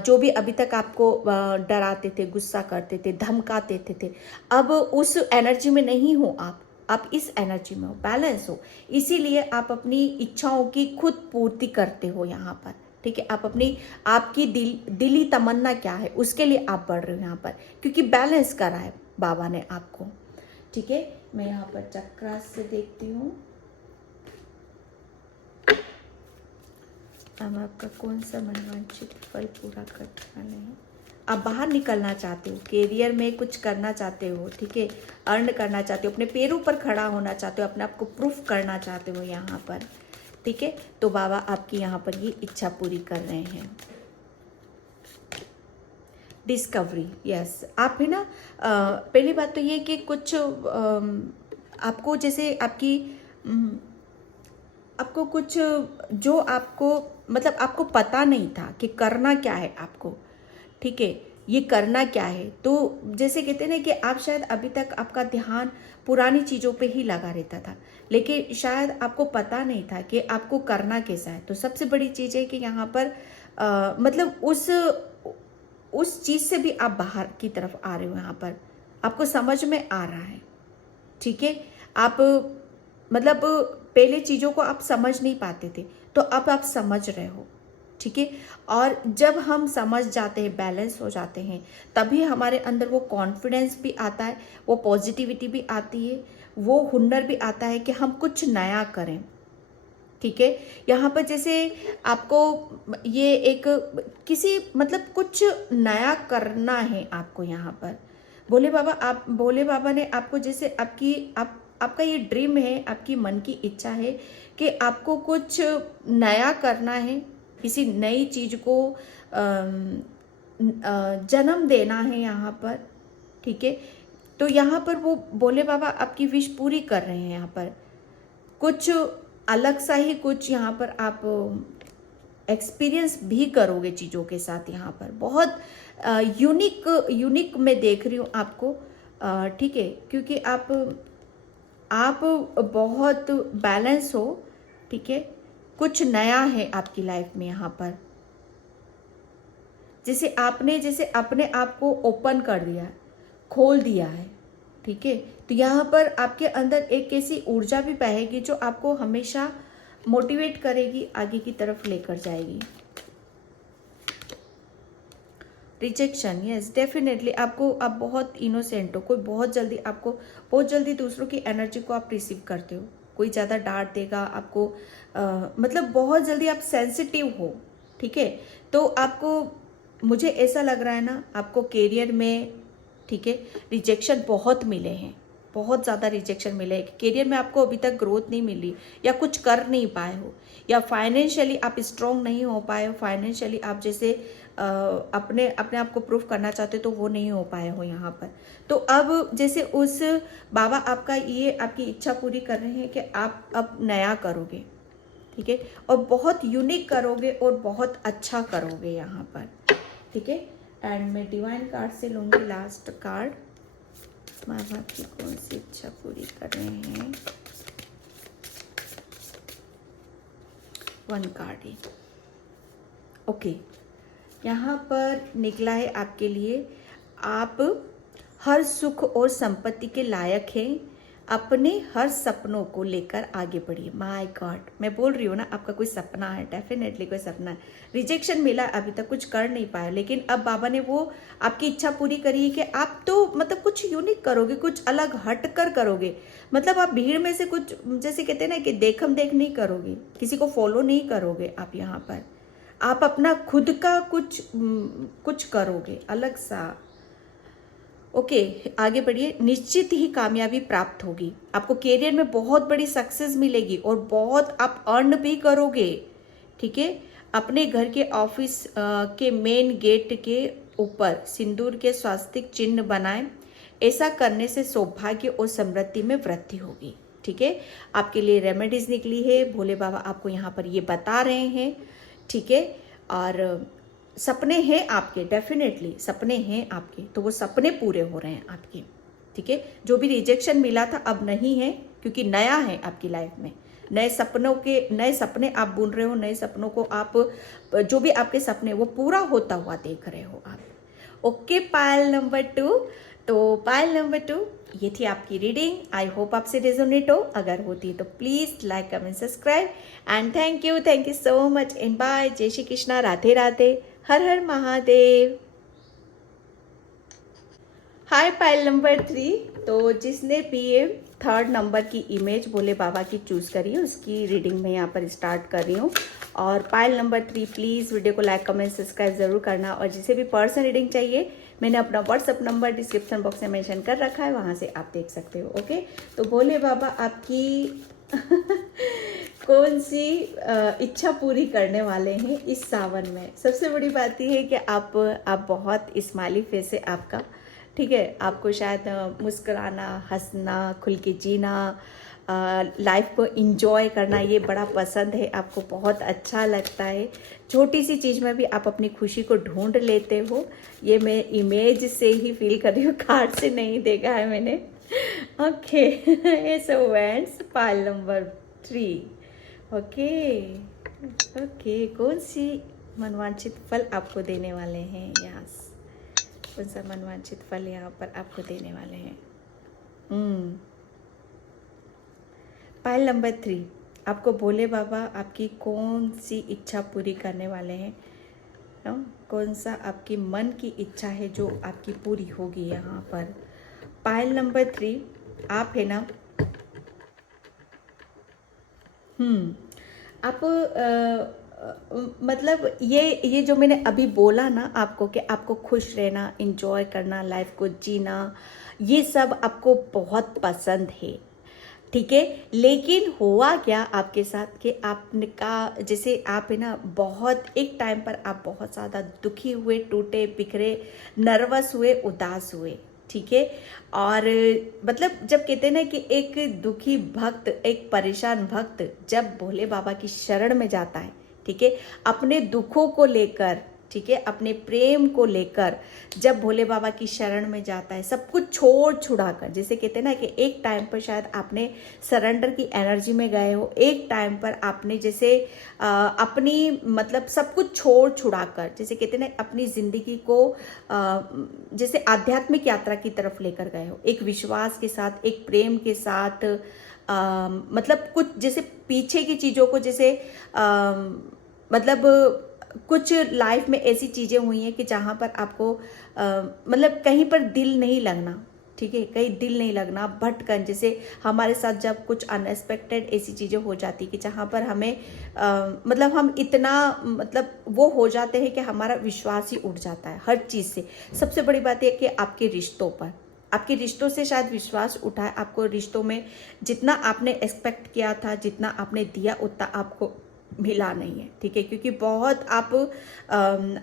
जो भी अभी तक आपको डराते थे, गुस्सा करते थे, धमकाते थे, अब उस एनर्जी में नहीं हो आप इस एनर्जी में हो, बैलेंस हो, इसीलिए आप अपनी इच्छाओं की खुद पूर्ति करते हो यहाँ पर, ठीक है। आप आपकी दिली तमन्ना क्या है उसके लिए आप बढ़ रहे हो यहाँ पर, क्योंकि बैलेंस करा है बाबा ने आपको, ठीक है। मैं यहाँ पर चक्रा से देखती हूँ अब आपका कौन सा मनवांछित फल पूरा करने वाले हैं। आप बाहर निकलना चाहते हो, करियर में कुछ करना चाहते हो, ठीक है, अर्न करना चाहते हो, अपने पैरों पर खड़ा होना चाहते हो, अपने आप को प्रूफ करना चाहते हो यहाँ पर, ठीक है। तो बाबा आपकी यहाँ पर ये इच्छा पूरी कर रहे हैं। डिस्कवरी, यस, आप है ना, पहली बात तो ये कि कुछ आपको जैसे आपको कुछ जो आपको मतलब आपको पता नहीं था कि करना क्या है आपको, ठीक है, ये करना क्या है। तो जैसे कहते हैं ना कि आप शायद अभी तक आपका ध्यान पुरानी चीज़ों पे ही लगा रहता था, लेकिन शायद आपको पता नहीं था कि आपको करना कैसा है। तो सबसे बड़ी चीज़ है कि यहाँ पर मतलब उस चीज़ से भी आप बाहर की तरफ आ रहे हो, यहाँ पर आपको समझ में आ रहा है, ठीक है। आप मतलब पहले चीज़ों को आप समझ नहीं पाते थे, तो अब आप समझ रहे हो, ठीक है। और जब हम समझ जाते हैं, बैलेंस हो जाते हैं, तभी हमारे अंदर वो कॉन्फिडेंस भी आता है, वो पॉजिटिविटी भी आती है, वो हुनर भी आता है कि हम कुछ नया करें, ठीक है। यहाँ पर जैसे आपको ये एक किसी मतलब कुछ नया करना है आपको यहाँ पर, भोले बाबा ने आपको जैसे आपका ये ड्रीम है, आपकी मन की इच्छा है कि आपको कुछ नया करना है, किसी नई चीज़ को जन्म देना है यहाँ पर, ठीक है। तो यहाँ पर वो भोले बाबा आपकी विश पूरी कर रहे हैं यहाँ पर। कुछ अलग सा ही कुछ यहाँ पर आप एक्सपीरियंस भी करोगे चीज़ों के साथ। यहाँ पर बहुत यूनिक मैं देख रही हूँ आपको, ठीक है, क्योंकि आप बहुत बैलेंस हो, ठीक है। कुछ नया है आपकी लाइफ में यहाँ पर, जैसे अपने आप को ओपन कर दिया है, खोल दिया है, ठीक है। तो यहाँ पर आपके अंदर एक ऐसी ऊर्जा भी बहेगी जो आपको हमेशा मोटिवेट करेगी, आगे की तरफ लेकर जाएगी। रिजेक्शन, यस डेफिनेटली आप बहुत इनोसेंट हो, बहुत जल्दी दूसरों की एनर्जी को आप रिसीव करते हो। कोई ज़्यादा डांट देगा आपको, मतलब बहुत जल्दी आप सेंसिटिव हो, ठीक है। तो आपको, मुझे ऐसा लग रहा है ना, आपको करियर में, ठीक है, रिजेक्शन बहुत मिले हैं, बहुत ज़्यादा रिजेक्शन मिले हैं। करियर में आपको अभी तक ग्रोथ नहीं मिली, या कुछ कर नहीं पाए हो, या फाइनेंशियली आप स्ट्रॉन्ग नहीं हो पाए हो। फाइनेंशियली आप जैसे अपने आप को प्रूफ करना चाहते हो, तो वो नहीं हो पाए हो यहाँ पर। तो अब जैसे उस बाबा आपकी इच्छा पूरी कर रहे हैं कि आप अब नया करोगे, ठीक है, और बहुत यूनिक करोगे और बहुत अच्छा करोगे यहाँ पर, ठीक है। एंड मैं डिवाइन कार्ड से लूँगी लास्ट कार्ड। माँ बाप की कौन सी इच्छा पूरी कर रहे हैं? वन कार्ड ही, ओके। यहाँ पर निकला है आपके लिए, आप हर सुख और संपत्ति के लायक हैं। अपने हर सपनों को लेकर आगे बढ़िए। माय गॉड, मैं बोल रही हूँ ना, आपका कोई सपना है, डेफिनेटली कोई सपना है। रिजेक्शन मिला, अभी तक कुछ कर नहीं पाया, लेकिन अब बाबा ने वो आपकी इच्छा पूरी करी है कि आप तो मतलब कुछ यूनिक करोगे, कुछ अलग हट कर करोगे। मतलब आप भीड़ में से कुछ, जैसे कहते हैं ना कि देखम देख नहीं करोगे, किसी को फॉलो नहीं करोगे आप यहाँ पर। आप अपना खुद का कुछ करोगे अलग सा, ओके। आगे बढ़िए, निश्चित ही कामयाबी प्राप्त होगी। आपको करियर में बहुत बड़ी सक्सेस मिलेगी और बहुत आप अर्न भी करोगे, ठीक है। अपने घर के ऑफिस के मेन गेट के ऊपर सिंदूर के स्वास्तिक चिन्ह बनाएं। ऐसा करने से सौभाग्य और समृद्धि में वृद्धि होगी, ठीक है। आपके लिए रेमेडीज निकली है, भोले बाबा आपको यहाँ पर ये बता रहे हैं, ठीक है। और सपने हैं आपके, डेफिनेटली सपने हैं आपके, तो वो सपने पूरे हो रहे हैं आपके, ठीक है। जो भी रिजेक्शन मिला था अब नहीं है, क्योंकि नया है आपकी लाइफ में। नए सपने आप बुन रहे हो, नए सपनों को आप, जो भी आपके सपने वो पूरा होता हुआ देख रहे हो आप। Okay, pile number 2। तो पायल नंबर 2, ये थी आपकी रीडिंग। आई होप आपसे रेजोनेट हो, अगर होती है तो please like comment subscribe and thank you so much and bye. जय श्री कृष्णा, राधे राधे, हर हर महादेव। Hi pile number 3। तो जिसने भी थर्ड नंबर की इमेज भोले बाबा की चूज़ करी है, उसकी रीडिंग मैं यहाँ पर स्टार्ट कर रही हूँ। और पायल नंबर 3 प्लीज़ वीडियो को लाइक कमेंट सब्सक्राइब ज़रूर करना। और जिसे भी पर्सनल रीडिंग चाहिए, मैंने अपना व्हाट्सअप नंबर डिस्क्रिप्शन बॉक्स में मेंशन कर रखा है, वहाँ से आप देख सकते हो, ओके। तो भोले बाबा आपकी कौन सी इच्छा पूरी करने वाले हैं इस सावन में? सबसे बड़ी बात यह है कि आप बहुत स्माइली फेस है आपका, ठीक है। आपको शायद मुस्कुराना, हंसना, खुल के जीना, लाइफ को इंजॉय करना, ये बड़ा पसंद है आपको, बहुत अच्छा लगता है। छोटी सी चीज़ में भी आप अपनी खुशी को ढूंढ लेते हो, ये मैं इमेज से ही फील कर रही हूँ, कार्ड से नहीं देखा है मैंने, ओके। सो वेंट्स पायल नंबर 3, ओके ओके। कौन सी मनवांछित फल आपको देने वाले हैं? यस, कौन सा मनवांछित फल यहाँ पर आपको देने वाले हैं? पायल नंबर 3, आपको भोले बाबा आपकी कौन सी इच्छा पूरी करने वाले हैं? कौन सा आपकी मन की इच्छा है जो आपकी पूरी होगी यहाँ पर? पायल नंबर 3, आप है ना, आप मतलब ये जो मैंने अभी बोला ना आपको, कि आपको खुश रहना, इंजॉय करना, लाइफ को जीना, ये सब आपको बहुत पसंद है, ठीक है। लेकिन हुआ क्या आपके साथ कि आपने का, जैसे आप है ना, बहुत एक टाइम पर आप बहुत ज़्यादा दुखी हुए, टूटे बिखरे, नर्वस हुए, उदास हुए, ठीक है। और मतलब जब कहते हैं ना कि एक दुखी भक्त, एक परेशान भक्त जब भोले बाबा की शरण में जाता है, ठीक है, अपने दुखों को लेकर, ठीक है, अपने प्रेम को लेकर जब भोले बाबा की शरण में जाता है, सब कुछ छोड़ छुड़ाकर, जैसे कहते हैं ना कि एक टाइम पर शायद आपने सरेंडर की एनर्जी में गए हो, एक टाइम पर आपने जैसे अपनी मतलब सब कुछ छोड़ छुड़ाकर, जैसे कहते हैं ना अपनी जिंदगी को जैसे आध्यात्मिक यात्रा की तरफ लेकर गए हो, एक विश्वास के साथ, एक प्रेम के साथ, मतलब कुछ जैसे पीछे की चीज़ों को जैसे मतलब कुछ लाइफ में ऐसी चीज़ें हुई हैं कि जहाँ पर आपको मतलब कहीं पर दिल नहीं लगना, ठीक है, कहीं दिल नहीं लगना, भटकन, जैसे हमारे साथ जब कुछ अनएक्सपेक्टेड ऐसी चीज़ें हो जाती कि जहाँ पर हमें मतलब हम इतना मतलब वो हो जाते हैं कि हमारा विश्वास ही उठ जाता है हर चीज़ से। सबसे बड़ी बात यह कि आपके रिश्तों पर, आपके रिश्तों से शायद विश्वास उठा है, आपको रिश्तों में जितना आपने एक्सपेक्ट किया था, जितना आपने दिया, उतना आपको मिला नहीं है, ठीक है, क्योंकि बहुत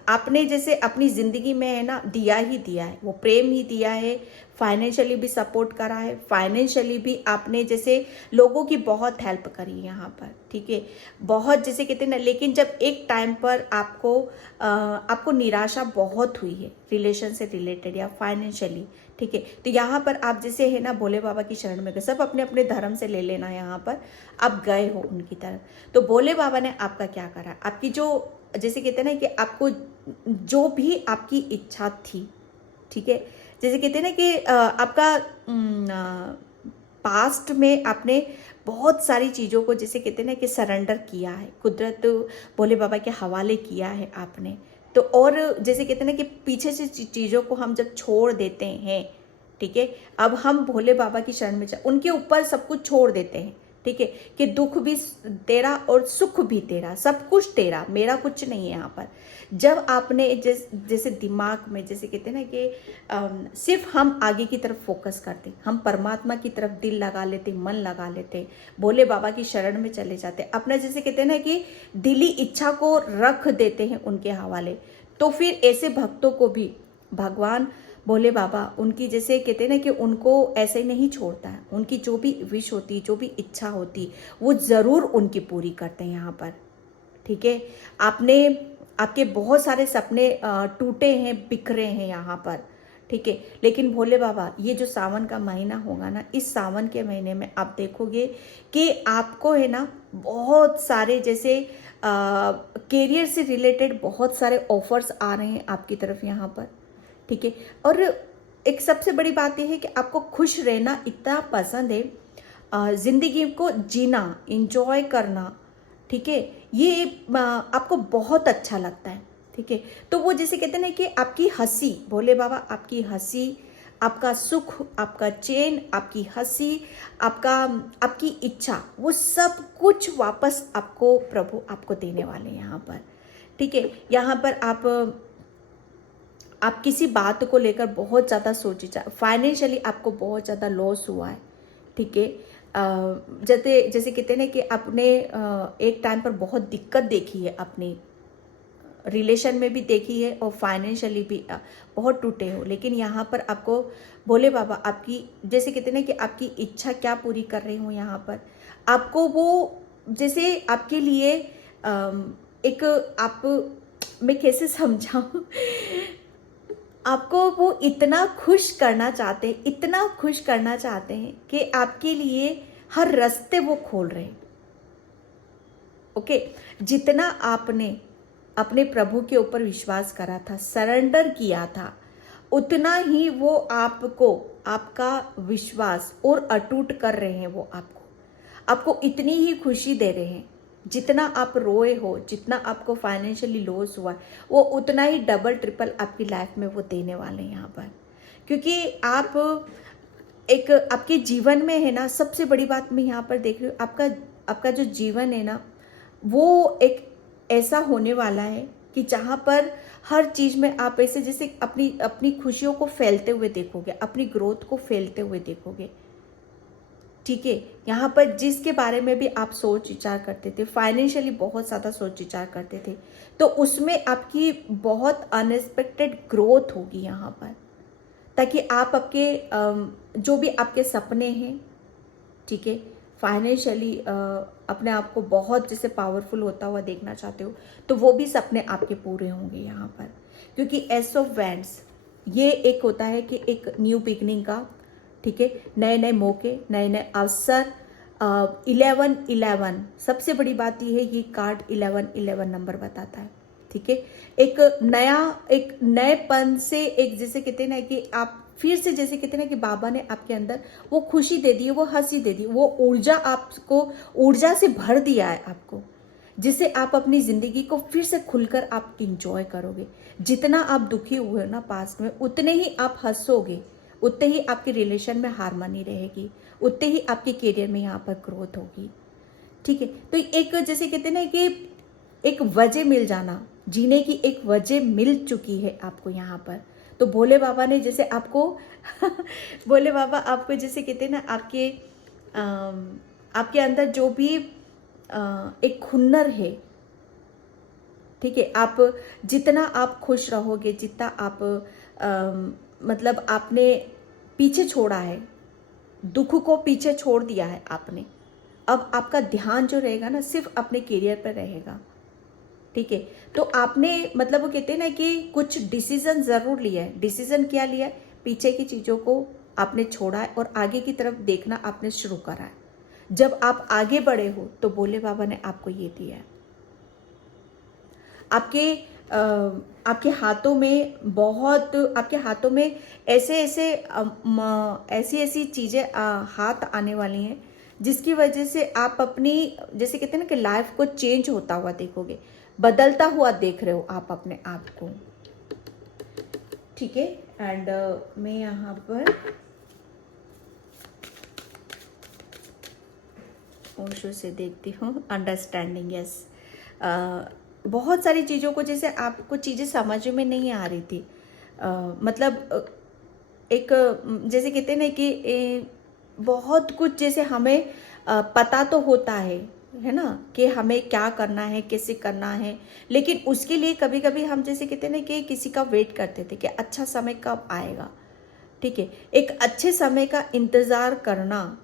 आपने जैसे अपनी ज़िंदगी में है ना दिया ही दिया है, वो प्रेम ही दिया है, फाइनेंशियली भी सपोर्ट करा है, फाइनेंशियली भी आपने जैसे लोगों की बहुत हेल्प करी है यहाँ पर, ठीक है, बहुत जैसे कहते हैं ना। लेकिन जब एक टाइम पर आपको निराशा बहुत हुई है रिलेशन से रिलेटेड या फाइनेंशियली, ठीक है, तो यहाँ पर आप जैसे है ना भोले बाबा की शरण में गए, सब अपने अपने धर्म से ले लेना, यहाँ पर आप गए हो उनकी तरफ, तो भोले बाबा ने आपका क्या करा, आपकी जो जैसे कहते हैं ना कि आपको जो भी आपकी इच्छा थी, ठीक है, जैसे कहते हैं ना कि आपका पास्ट में आपने बहुत सारी चीज़ों को जैसे कहते हैं ना कि सरेंडर किया है, कुदरत भोले बाबा के हवाले किया है आपने, तो और जैसे कहते हैं ना कि पीछे से चीज़ों को हम जब छोड़ देते हैं, ठीक है, अब हम भोले बाबा की शरण में उनके ऊपर सब कुछ छोड़ देते हैं, ठीक है, कि दुख भी तेरा और सुख भी तेरा, सब कुछ तेरा, मेरा कुछ नहीं है यहाँ पर। जब आपने जैसे दिमाग में जैसे कहते हैं ना कि सिर्फ हम आगे की तरफ फोकस करते, हम परमात्मा की तरफ दिल लगा लेते, मन लगा लेते, भोले बाबा की शरण में चले जाते, अपना जैसे कहते हैं ना कि दिली इच्छा को रख देते हैं उनके हवाले, तो फिर ऐसे भक्तों को भी भगवान भोले बाबा उनकी जैसे कहते हैं ना कि उनको ऐसे नहीं छोड़ता है, उनकी जो भी विश होती, जो भी इच्छा होती, वो ज़रूर उनकी पूरी करते हैं यहाँ पर, ठीक है। आपके बहुत सारे सपने टूटे हैं, बिखरे हैं यहाँ पर, ठीक है, लेकिन भोले बाबा ये जो सावन का महीना होगा ना, इस सावन के महीने में आप देखोगे कि आपको है ना बहुत सारे जैसे कैरियर से रिलेटेड बहुत सारे ऑफर्स आ रहे हैं आपकी तरफ यहाँ पर, ठीक है। और एक सबसे बड़ी बात यह है कि आपको खुश रहना इतना पसंद है, ज़िंदगी को जीना, इंजॉय करना, ठीक है, ये आपको बहुत अच्छा लगता है, ठीक है। तो वो जैसे कहते हैं ना कि आपकी हंसी, भोले बाबा आपकी हंसी, आपका सुख, आपका चैन, आपकी हंसी, आपकी इच्छा, वो सब कुछ वापस आपको प्रभु आपको देने वाले हैं यहाँ पर, ठीक है। यहाँ पर आप किसी बात को लेकर बहुत ज़्यादा सोची, फाइनेंशियली आपको बहुत ज़्यादा लॉस हुआ है, ठीक है, जैसे कहते हैं ना कि आपने एक टाइम पर बहुत दिक्कत देखी है, अपनी रिलेशन में भी देखी है और फाइनेंशियली भी बहुत टूटे हो, लेकिन यहाँ पर आपको भोले बाबा आपकी जैसे कहते हैं ना कि आपकी इच्छा क्या पूरी कर रहे हो, यहाँ पर आपको वो जैसे आपके लिए एक आप मैं कैसे समझाऊं आपको वो इतना खुश करना चाहते हैं, इतना खुश करना चाहते हैं कि आपके लिए हर रास्ते वो खोल रहे हैं, ओके। जितना आपने अपने प्रभु के ऊपर विश्वास करा था, सरेंडर किया था, उतना ही वो आपको आपका विश्वास और अटूट कर रहे हैं, वो आपको इतनी ही खुशी दे रहे हैं, जितना आप रोए हो, जितना आपको फाइनेंशियली लॉस हुआ, वो उतना ही डबल ट्रिपल आपकी लाइफ में वो देने वाले हैं यहाँ पर, क्योंकि आपके जीवन में है ना, सबसे बड़ी बात मैं यहाँ पर देख रही हूँ, आपका जो जीवन है ना, वो एक ऐसा होने वाला है कि जहाँ पर हर चीज़ में आप ऐसे जैसे अपनी खुशियों को फैलते हुए देखोगे, अपनी ग्रोथ को फैलते हुए देखोगे, ठीक है। यहाँ पर जिसके बारे में भी आप सोच विचार करते थे, फाइनेंशियली बहुत ज़्यादा सोच विचार करते थे, तो उसमें आपकी बहुत अनएक्सपेक्टेड ग्रोथ होगी यहाँ पर, ताकि आप आपके जो भी आपके सपने हैं, ठीक है, फाइनेंशियली अपने आप को बहुत जैसे पावरफुल होता हुआ देखना चाहते हो, तो वो भी सपने आपके पूरे होंगे यहाँ पर। क्योंकि एस ऑफ वैंड्स ये एक होता है कि एक न्यू बिगनिंग का, ठीक है, नए नए मौके, नए नए अवसर। 11-11 सबसे बड़ी बात ये है, ये कार्ड 11-11 नंबर बताता है, ठीक है। एक नया, एक नएपन से, एक जैसे कहते हैं ना कि आप फिर से जैसे कहते हैं ना कि बाबा ने आपके अंदर वो खुशी दे दी है, वो हंसी दे दी, वो ऊर्जा आपको, ऊर्जा से भर दिया है आपको, जिससे आप अपनी जिंदगी को फिर से खुलकर आप इंजॉय करोगे। जितना आप दुखी हुए हो ना पास्ट में, उतने ही आप हंसोगे, उतने ही आपके रिलेशन में हारमोनी रहेगी, उतने ही आपके करियर में यहाँ पर ग्रोथ होगी, ठीक है। तो एक जैसे कहते हैं ना कि एक वजह मिल जाना, जीने की एक वजह मिल चुकी है आपको यहाँ पर। तो भोले बाबा ने जैसे आपको भोले बाबा आपको जैसे कहते हैं ना, आपके अंदर जो भी एक हुनर है, ठीक है, आप जितना आप खुश रहोगे, जितना आप मतलब आपने पीछे छोड़ा है, दुख को पीछे छोड़ दिया है आपने, अब आपका ध्यान जो रहेगा ना सिर्फ अपने करियर पर रहेगा, ठीक है। तो आपने मतलब वो कहते हैं ना कि कुछ डिसीजन जरूर लिया है। डिसीजन क्या लिया है? पीछे की चीजों को आपने छोड़ा है और आगे की तरफ देखना आपने शुरू करा है। जब आप आगे बढ़े हो तो भोले बाबा ने आपको ये दिया है। आपके हाथों में बहुत, आपके हाथों में ऐसी ऐसी चीजें हाथ आने वाली हैं, जिसकी वजह से आप अपनी जैसे कहते हैं ना कि लाइफ को चेंज होता हुआ देखोगे, बदलता हुआ देख रहे हो आप अपने आप को, ठीक है। एंड मैं यहाँ पर ओशो से देखती हूँ अंडरस्टैंडिंग, यस। बहुत सारी चीज़ों को जैसे आपको चीज़ें समझ में नहीं आ रही थी, मतलब एक जैसे कहते हैं ना कि बहुत कुछ जैसे हमें पता तो होता है ना, कि हमें क्या करना है, कैसे करना है, लेकिन उसके लिए कभी कभी हम जैसे कहते हैं ना कि किसी का वेट करते थे कि अच्छा समय कब आएगा, ठीक है, एक अच्छे समय का इंतज़ार करना,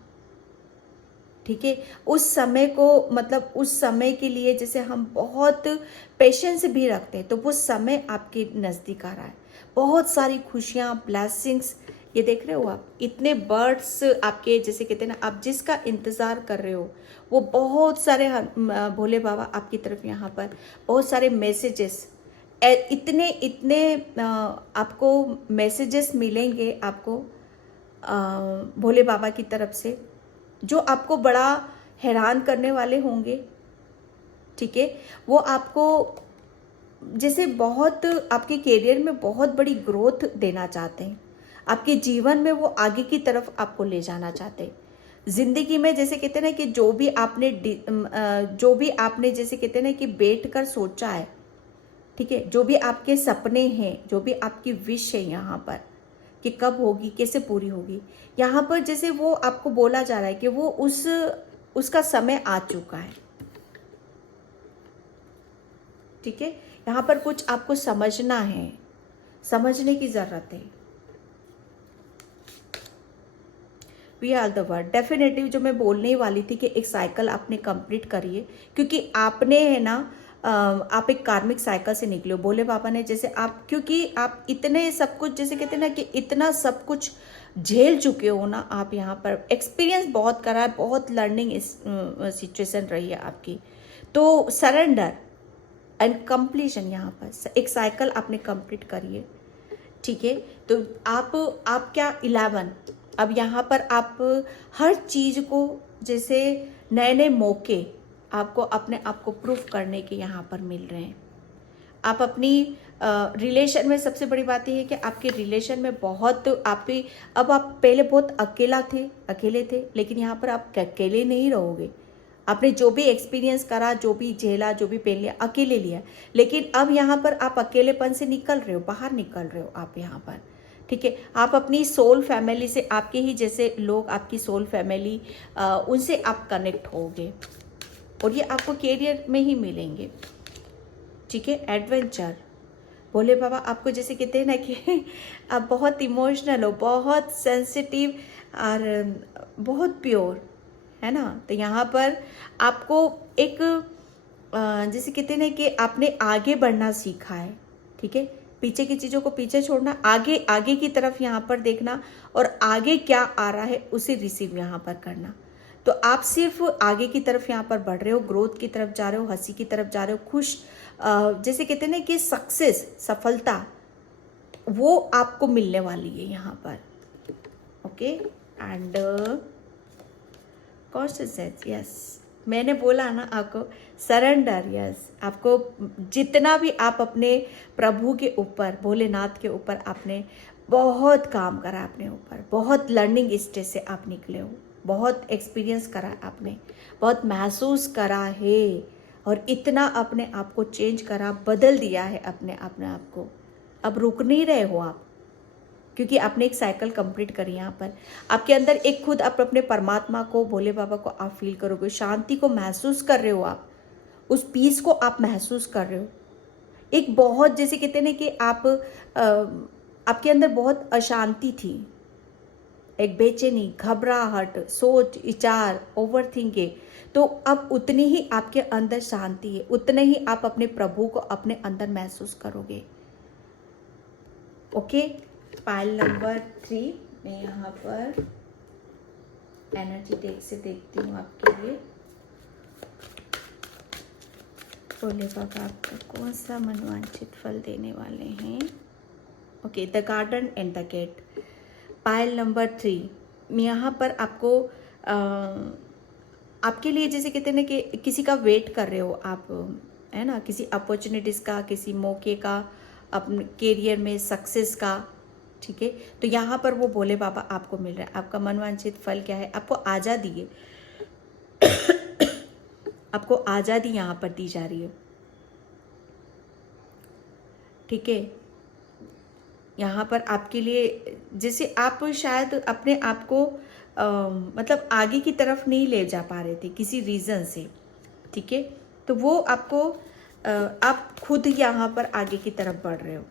ठीक है। उस समय को मतलब उस समय के लिए जैसे हम बहुत पेशेंस भी रखते हैं, तो वो समय आपके नज़दीक आ रहा है। बहुत सारी खुशियाँ, ब्लेसिंग्स, ये देख रहे हो आप, इतने बर्ड्स आपके जैसे कहते हैं ना, आप जिसका इंतज़ार कर रहे हो वो बहुत सारे भोले बाबा आपकी तरफ यहाँ पर बहुत सारे मैसेजेस, इतने इतने आपको मैसेजेस मिलेंगे आपको भोले बाबा की तरफ से, जो आपको बड़ा हैरान करने वाले होंगे, ठीक है। वो आपको जैसे बहुत आपके करियर में बहुत बड़ी ग्रोथ देना चाहते हैं, आपके जीवन में वो आगे की तरफ आपको ले जाना चाहते हैं। जिंदगी में जैसे कहते हैं ना कि जो भी आपने जैसे कहते हैं ना कि बैठ कर सोचा है, ठीक है, जो भी आपके सपने हैं, जो भी आपकी विश है यहाँ पर कि कब होगी, कैसे पूरी होगी, यहाँ पर जैसे वो आपको बोला जा रहा है कि वो उसका समय आ चुका है, ठीक है। यहाँ पर कुछ आपको समझना है, समझने की जरूरत है। We are the world, definitely जो मैं बोलने वाली थी कि एक साइकिल आपने कंप्लीट करिए, क्योंकि आपने है ना आप एक कार्मिक साइकिल से निकले हो। भोले बाबा ने जैसे आप, क्योंकि आप इतने सब कुछ जैसे कहते हैं ना कि इतना सब कुछ झेल चुके हो ना, आप यहाँ पर एक्सपीरियंस बहुत करा है, बहुत लर्निंग सिचुएशन रही है आपकी। तो सरेंडर एंड कंप्लीशन, यहाँ पर एक साइकिल आपने कंप्लीट करिए, ठीक है। तो आप क्या 11, अब यहाँ पर आप हर चीज़ को जैसे नए नए मौके आपको अपने आप को प्रूफ करने के यहाँ पर मिल रहे हैं। आप अपनी रिलेशन में, सबसे बड़ी बात यह है कि आपके रिलेशन में बहुत अब आप पहले बहुत अकेले थे, लेकिन यहाँ पर आप अकेले नहीं रहोगे। आपने जो भी एक्सपीरियंस करा, जो भी झेला, जो भी पेन लिया, अकेले लिया, लेकिन अब यहाँ पर आप अकेलेपन से निकल रहे हो, बाहर निकल रहे हो आप यहाँ पर, ठीक है। आप अपनी सोल फैमिली से, आपके ही जैसे लोग, आपकी सोल फैमिली, उनसे आप कनेक्ट होगे और ये आपको करियर में ही मिलेंगे, ठीक है। एडवेंचर, भोले बाबा आपको जैसे कहते हैं ना कि आप बहुत इमोशनल हो, बहुत सेंसिटिव और बहुत प्योर, है ना। तो यहाँ पर आपको एक जैसे कहते हैं ना कि आपने आगे बढ़ना सीखा है, ठीक है। पीछे की चीज़ों को पीछे छोड़ना, आगे आगे की तरफ यहाँ पर देखना, और आगे क्या आ रहा है उसे रिसीव यहाँ पर करना। तो आप सिर्फ आगे की तरफ यहाँ पर बढ़ रहे हो, ग्रोथ की तरफ जा रहे हो, हंसी की तरफ जा रहे हो, खुश, जैसे कहते हैं ना कि सक्सेस, सफलता वो आपको मिलने वाली है यहाँ पर। ओके, एंड कॉन्शियसनेस, यस, मैंने बोला ना आपको, सरेंडर, यस, आपको जितना भी आप अपने प्रभु के ऊपर, भोलेनाथ के ऊपर आपने बहुत काम करा, अपने ऊपर बहुत लर्निंग स्टेज से आप निकले हो, बहुत एक्सपीरियंस करा आपने, बहुत महसूस करा है, और इतना अपने आप को चेंज करा, बदल दिया है अपने आप को। अब रुक नहीं रहे हो आप, क्योंकि आपने एक साइकिल कंप्लीट करी। यहाँ पर आपके अंदर एक खुद आप अपने परमात्मा को, भोले बाबा को आप फील करोगे, शांति को महसूस कर रहे हो, आप उस पीस को आप महसूस कर रहे हो। एक बहुत, जैसे कहते हैं ना कि आप आपके अंदर बहुत अशांति थी, एक बेचैनी, घबराहट, सोच विचार, ओवर थिंकिंग, तो अब उतनी ही आपके अंदर शांति है, उतने ही आप अपने प्रभु को अपने अंदर महसूस करोगे। ओके, पाइल नंबर 3 मैं यहाँ पर एनर्जी टेक से देखती हूँ आपके लिए। भोले बाबा आपको कौन सा मनोवांछित फल देने वाले हैं। Okay, the garden and the gate, pile number 3 मैं यहाँ पर आपको आपके लिए, जैसे कहते हैं ना कि किसी का वेट कर रहे हो आप, है ना, किसी अपॉर्चुनिटीज़ का, किसी मौके का, अपने करियर में सक्सेस का, ठीक है। तो यहाँ पर वो भोले बाबा आपको मिल रहा है। आपका मनवांछित फल क्या है, आपको आज़ादी है, आपको आज़ादी यहाँ पर दी जा रही है, ठीक है। यहाँ पर आपके लिए, जैसे आप शायद अपने आप को मतलब आगे की तरफ नहीं ले जा पा रहे थे किसी रीज़न से, ठीक है। तो वो आपको आप खुद यहाँ पर आगे की तरफ बढ़ रहे हो।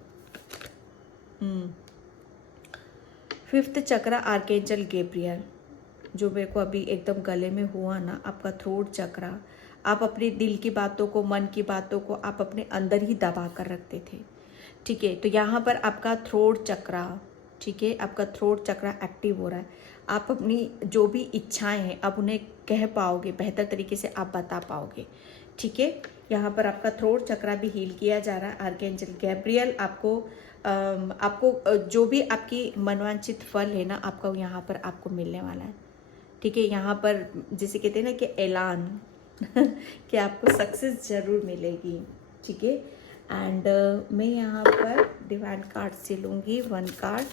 5th चक्र आर्केंजल गैब्रियल, जो मेरे को अभी एकदम गले में हुआ ना, आपका थ्रोट चक्र, आप अपने दिल की बातों को, मन की बातों को आप अपने अंदर ही दबा कर रखते थे, ठीक है। तो यहाँ पर आपका थ्रोट चक्र, ठीक है, आपका थ्रोट चक्र एक्टिव हो रहा है। आप अपनी जो भी इच्छाएं हैं आप उन्हें कह पाओगे, बेहतर तरीके से आप बता पाओगे, ठीक है। यहाँ पर आपका थ्रोट चक्र भी हील किया जा रहा है। आर्केंजल गैब्रियल आपको जो भी आपकी मनवांछित फल है ना, आपका यहाँ पर आपको मिलने वाला है, ठीक है। यहाँ पर जैसे कहते हैं ना कि ऐलान कि आपको सक्सेस जरूर मिलेगी, ठीक है। एंड मैं यहाँ पर डिवाइन कार्ड से लूँगी 1 कार्ड।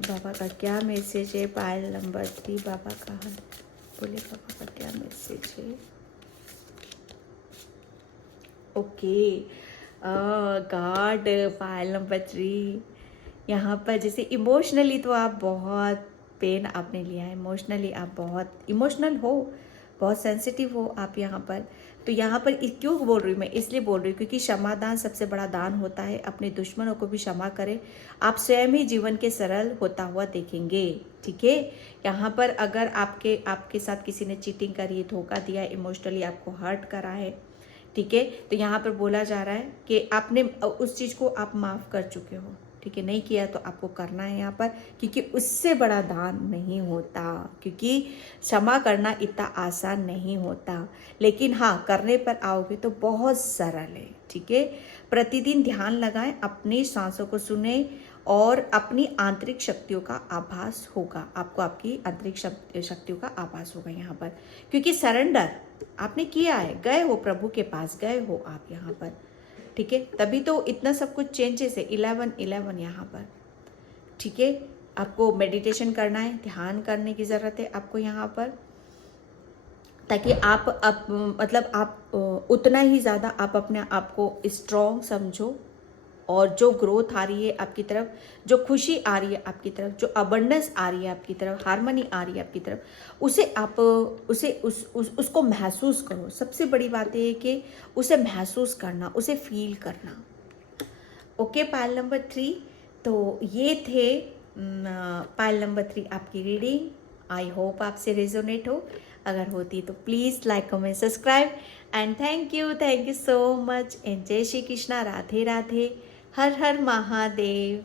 बाबा का क्या मैसेज है, पायल नंबर 3 बाबा का है, बोले बाबा का क्या मैसेज है। ओके, गॉड, पायल नंबर 3 यहाँ पर जैसे इमोशनली तो आप बहुत पेन आपने लिया है, इमोशनली आप बहुत इमोशनल हो, बहुत सेंसिटिव हो आप यहाँ पर। तो यहाँ पर क्यों बोल रही हूँ मैं, इसलिए बोल रही हूँ क्योंकि क्षमादान सबसे बड़ा दान होता है। अपने दुश्मनों को भी क्षमा करें, आप स्वयं ही जीवन के सरल होता हुआ देखेंगे, ठीक है। यहाँ पर अगर आपके साथ किसी ने चीटिंग करी है, धोखा दिया है, इमोशनली आपको हर्ट करा है, ठीक है, तो यहाँ पर बोला जा रहा है कि आपने उस चीज़ को आप माफ़ कर चुके हो, ठीक है। नहीं किया तो आपको करना है यहाँ पर, क्योंकि उससे बड़ा दान नहीं होता, क्योंकि क्षमा करना इतना आसान नहीं होता, लेकिन हाँ करने पर आओगे तो बहुत सरल है, ठीक है। प्रतिदिन ध्यान लगाएं, अपनी सांसों को सुने और अपनी आंतरिक शक्तियों का आभास होगा, आपको आपकी आंतरिक शक्तियों का आभास होगा यहाँ पर, क्योंकि सरेंडर आपने किया है, गए हो प्रभु के पास, गए हो आप यहाँ पर, ठीक है। तभी तो इतना सब कुछ चेंजेस है। 11 यहाँ पर, ठीक है। आपको मेडिटेशन करना है, ध्यान करने की ज़रूरत है आपको यहाँ पर, ताकि आप मतलब आप उतना ही ज़्यादा आप अपने आप को स्ट्रॉन्ग समझो, और जो ग्रोथ आ रही है आपकी तरफ, जो खुशी आ रही है आपकी तरफ, जो अबंडेंस आ रही है आपकी तरफ, हार्मनी आ रही है आपकी तरफ, उसे आप उसको महसूस करो। सबसे बड़ी बात ये है कि उसे महसूस करना, उसे फील करना। Okay pile number 3। तो ये थे पायल नंबर 3 आपकी रीडिंग। आई होप आपसे रेजोनेट हो। अगर होती तो please like comment subscribe and thank you so much and जय श्री कृष्णा, राधे राधे, हर हर महादेव।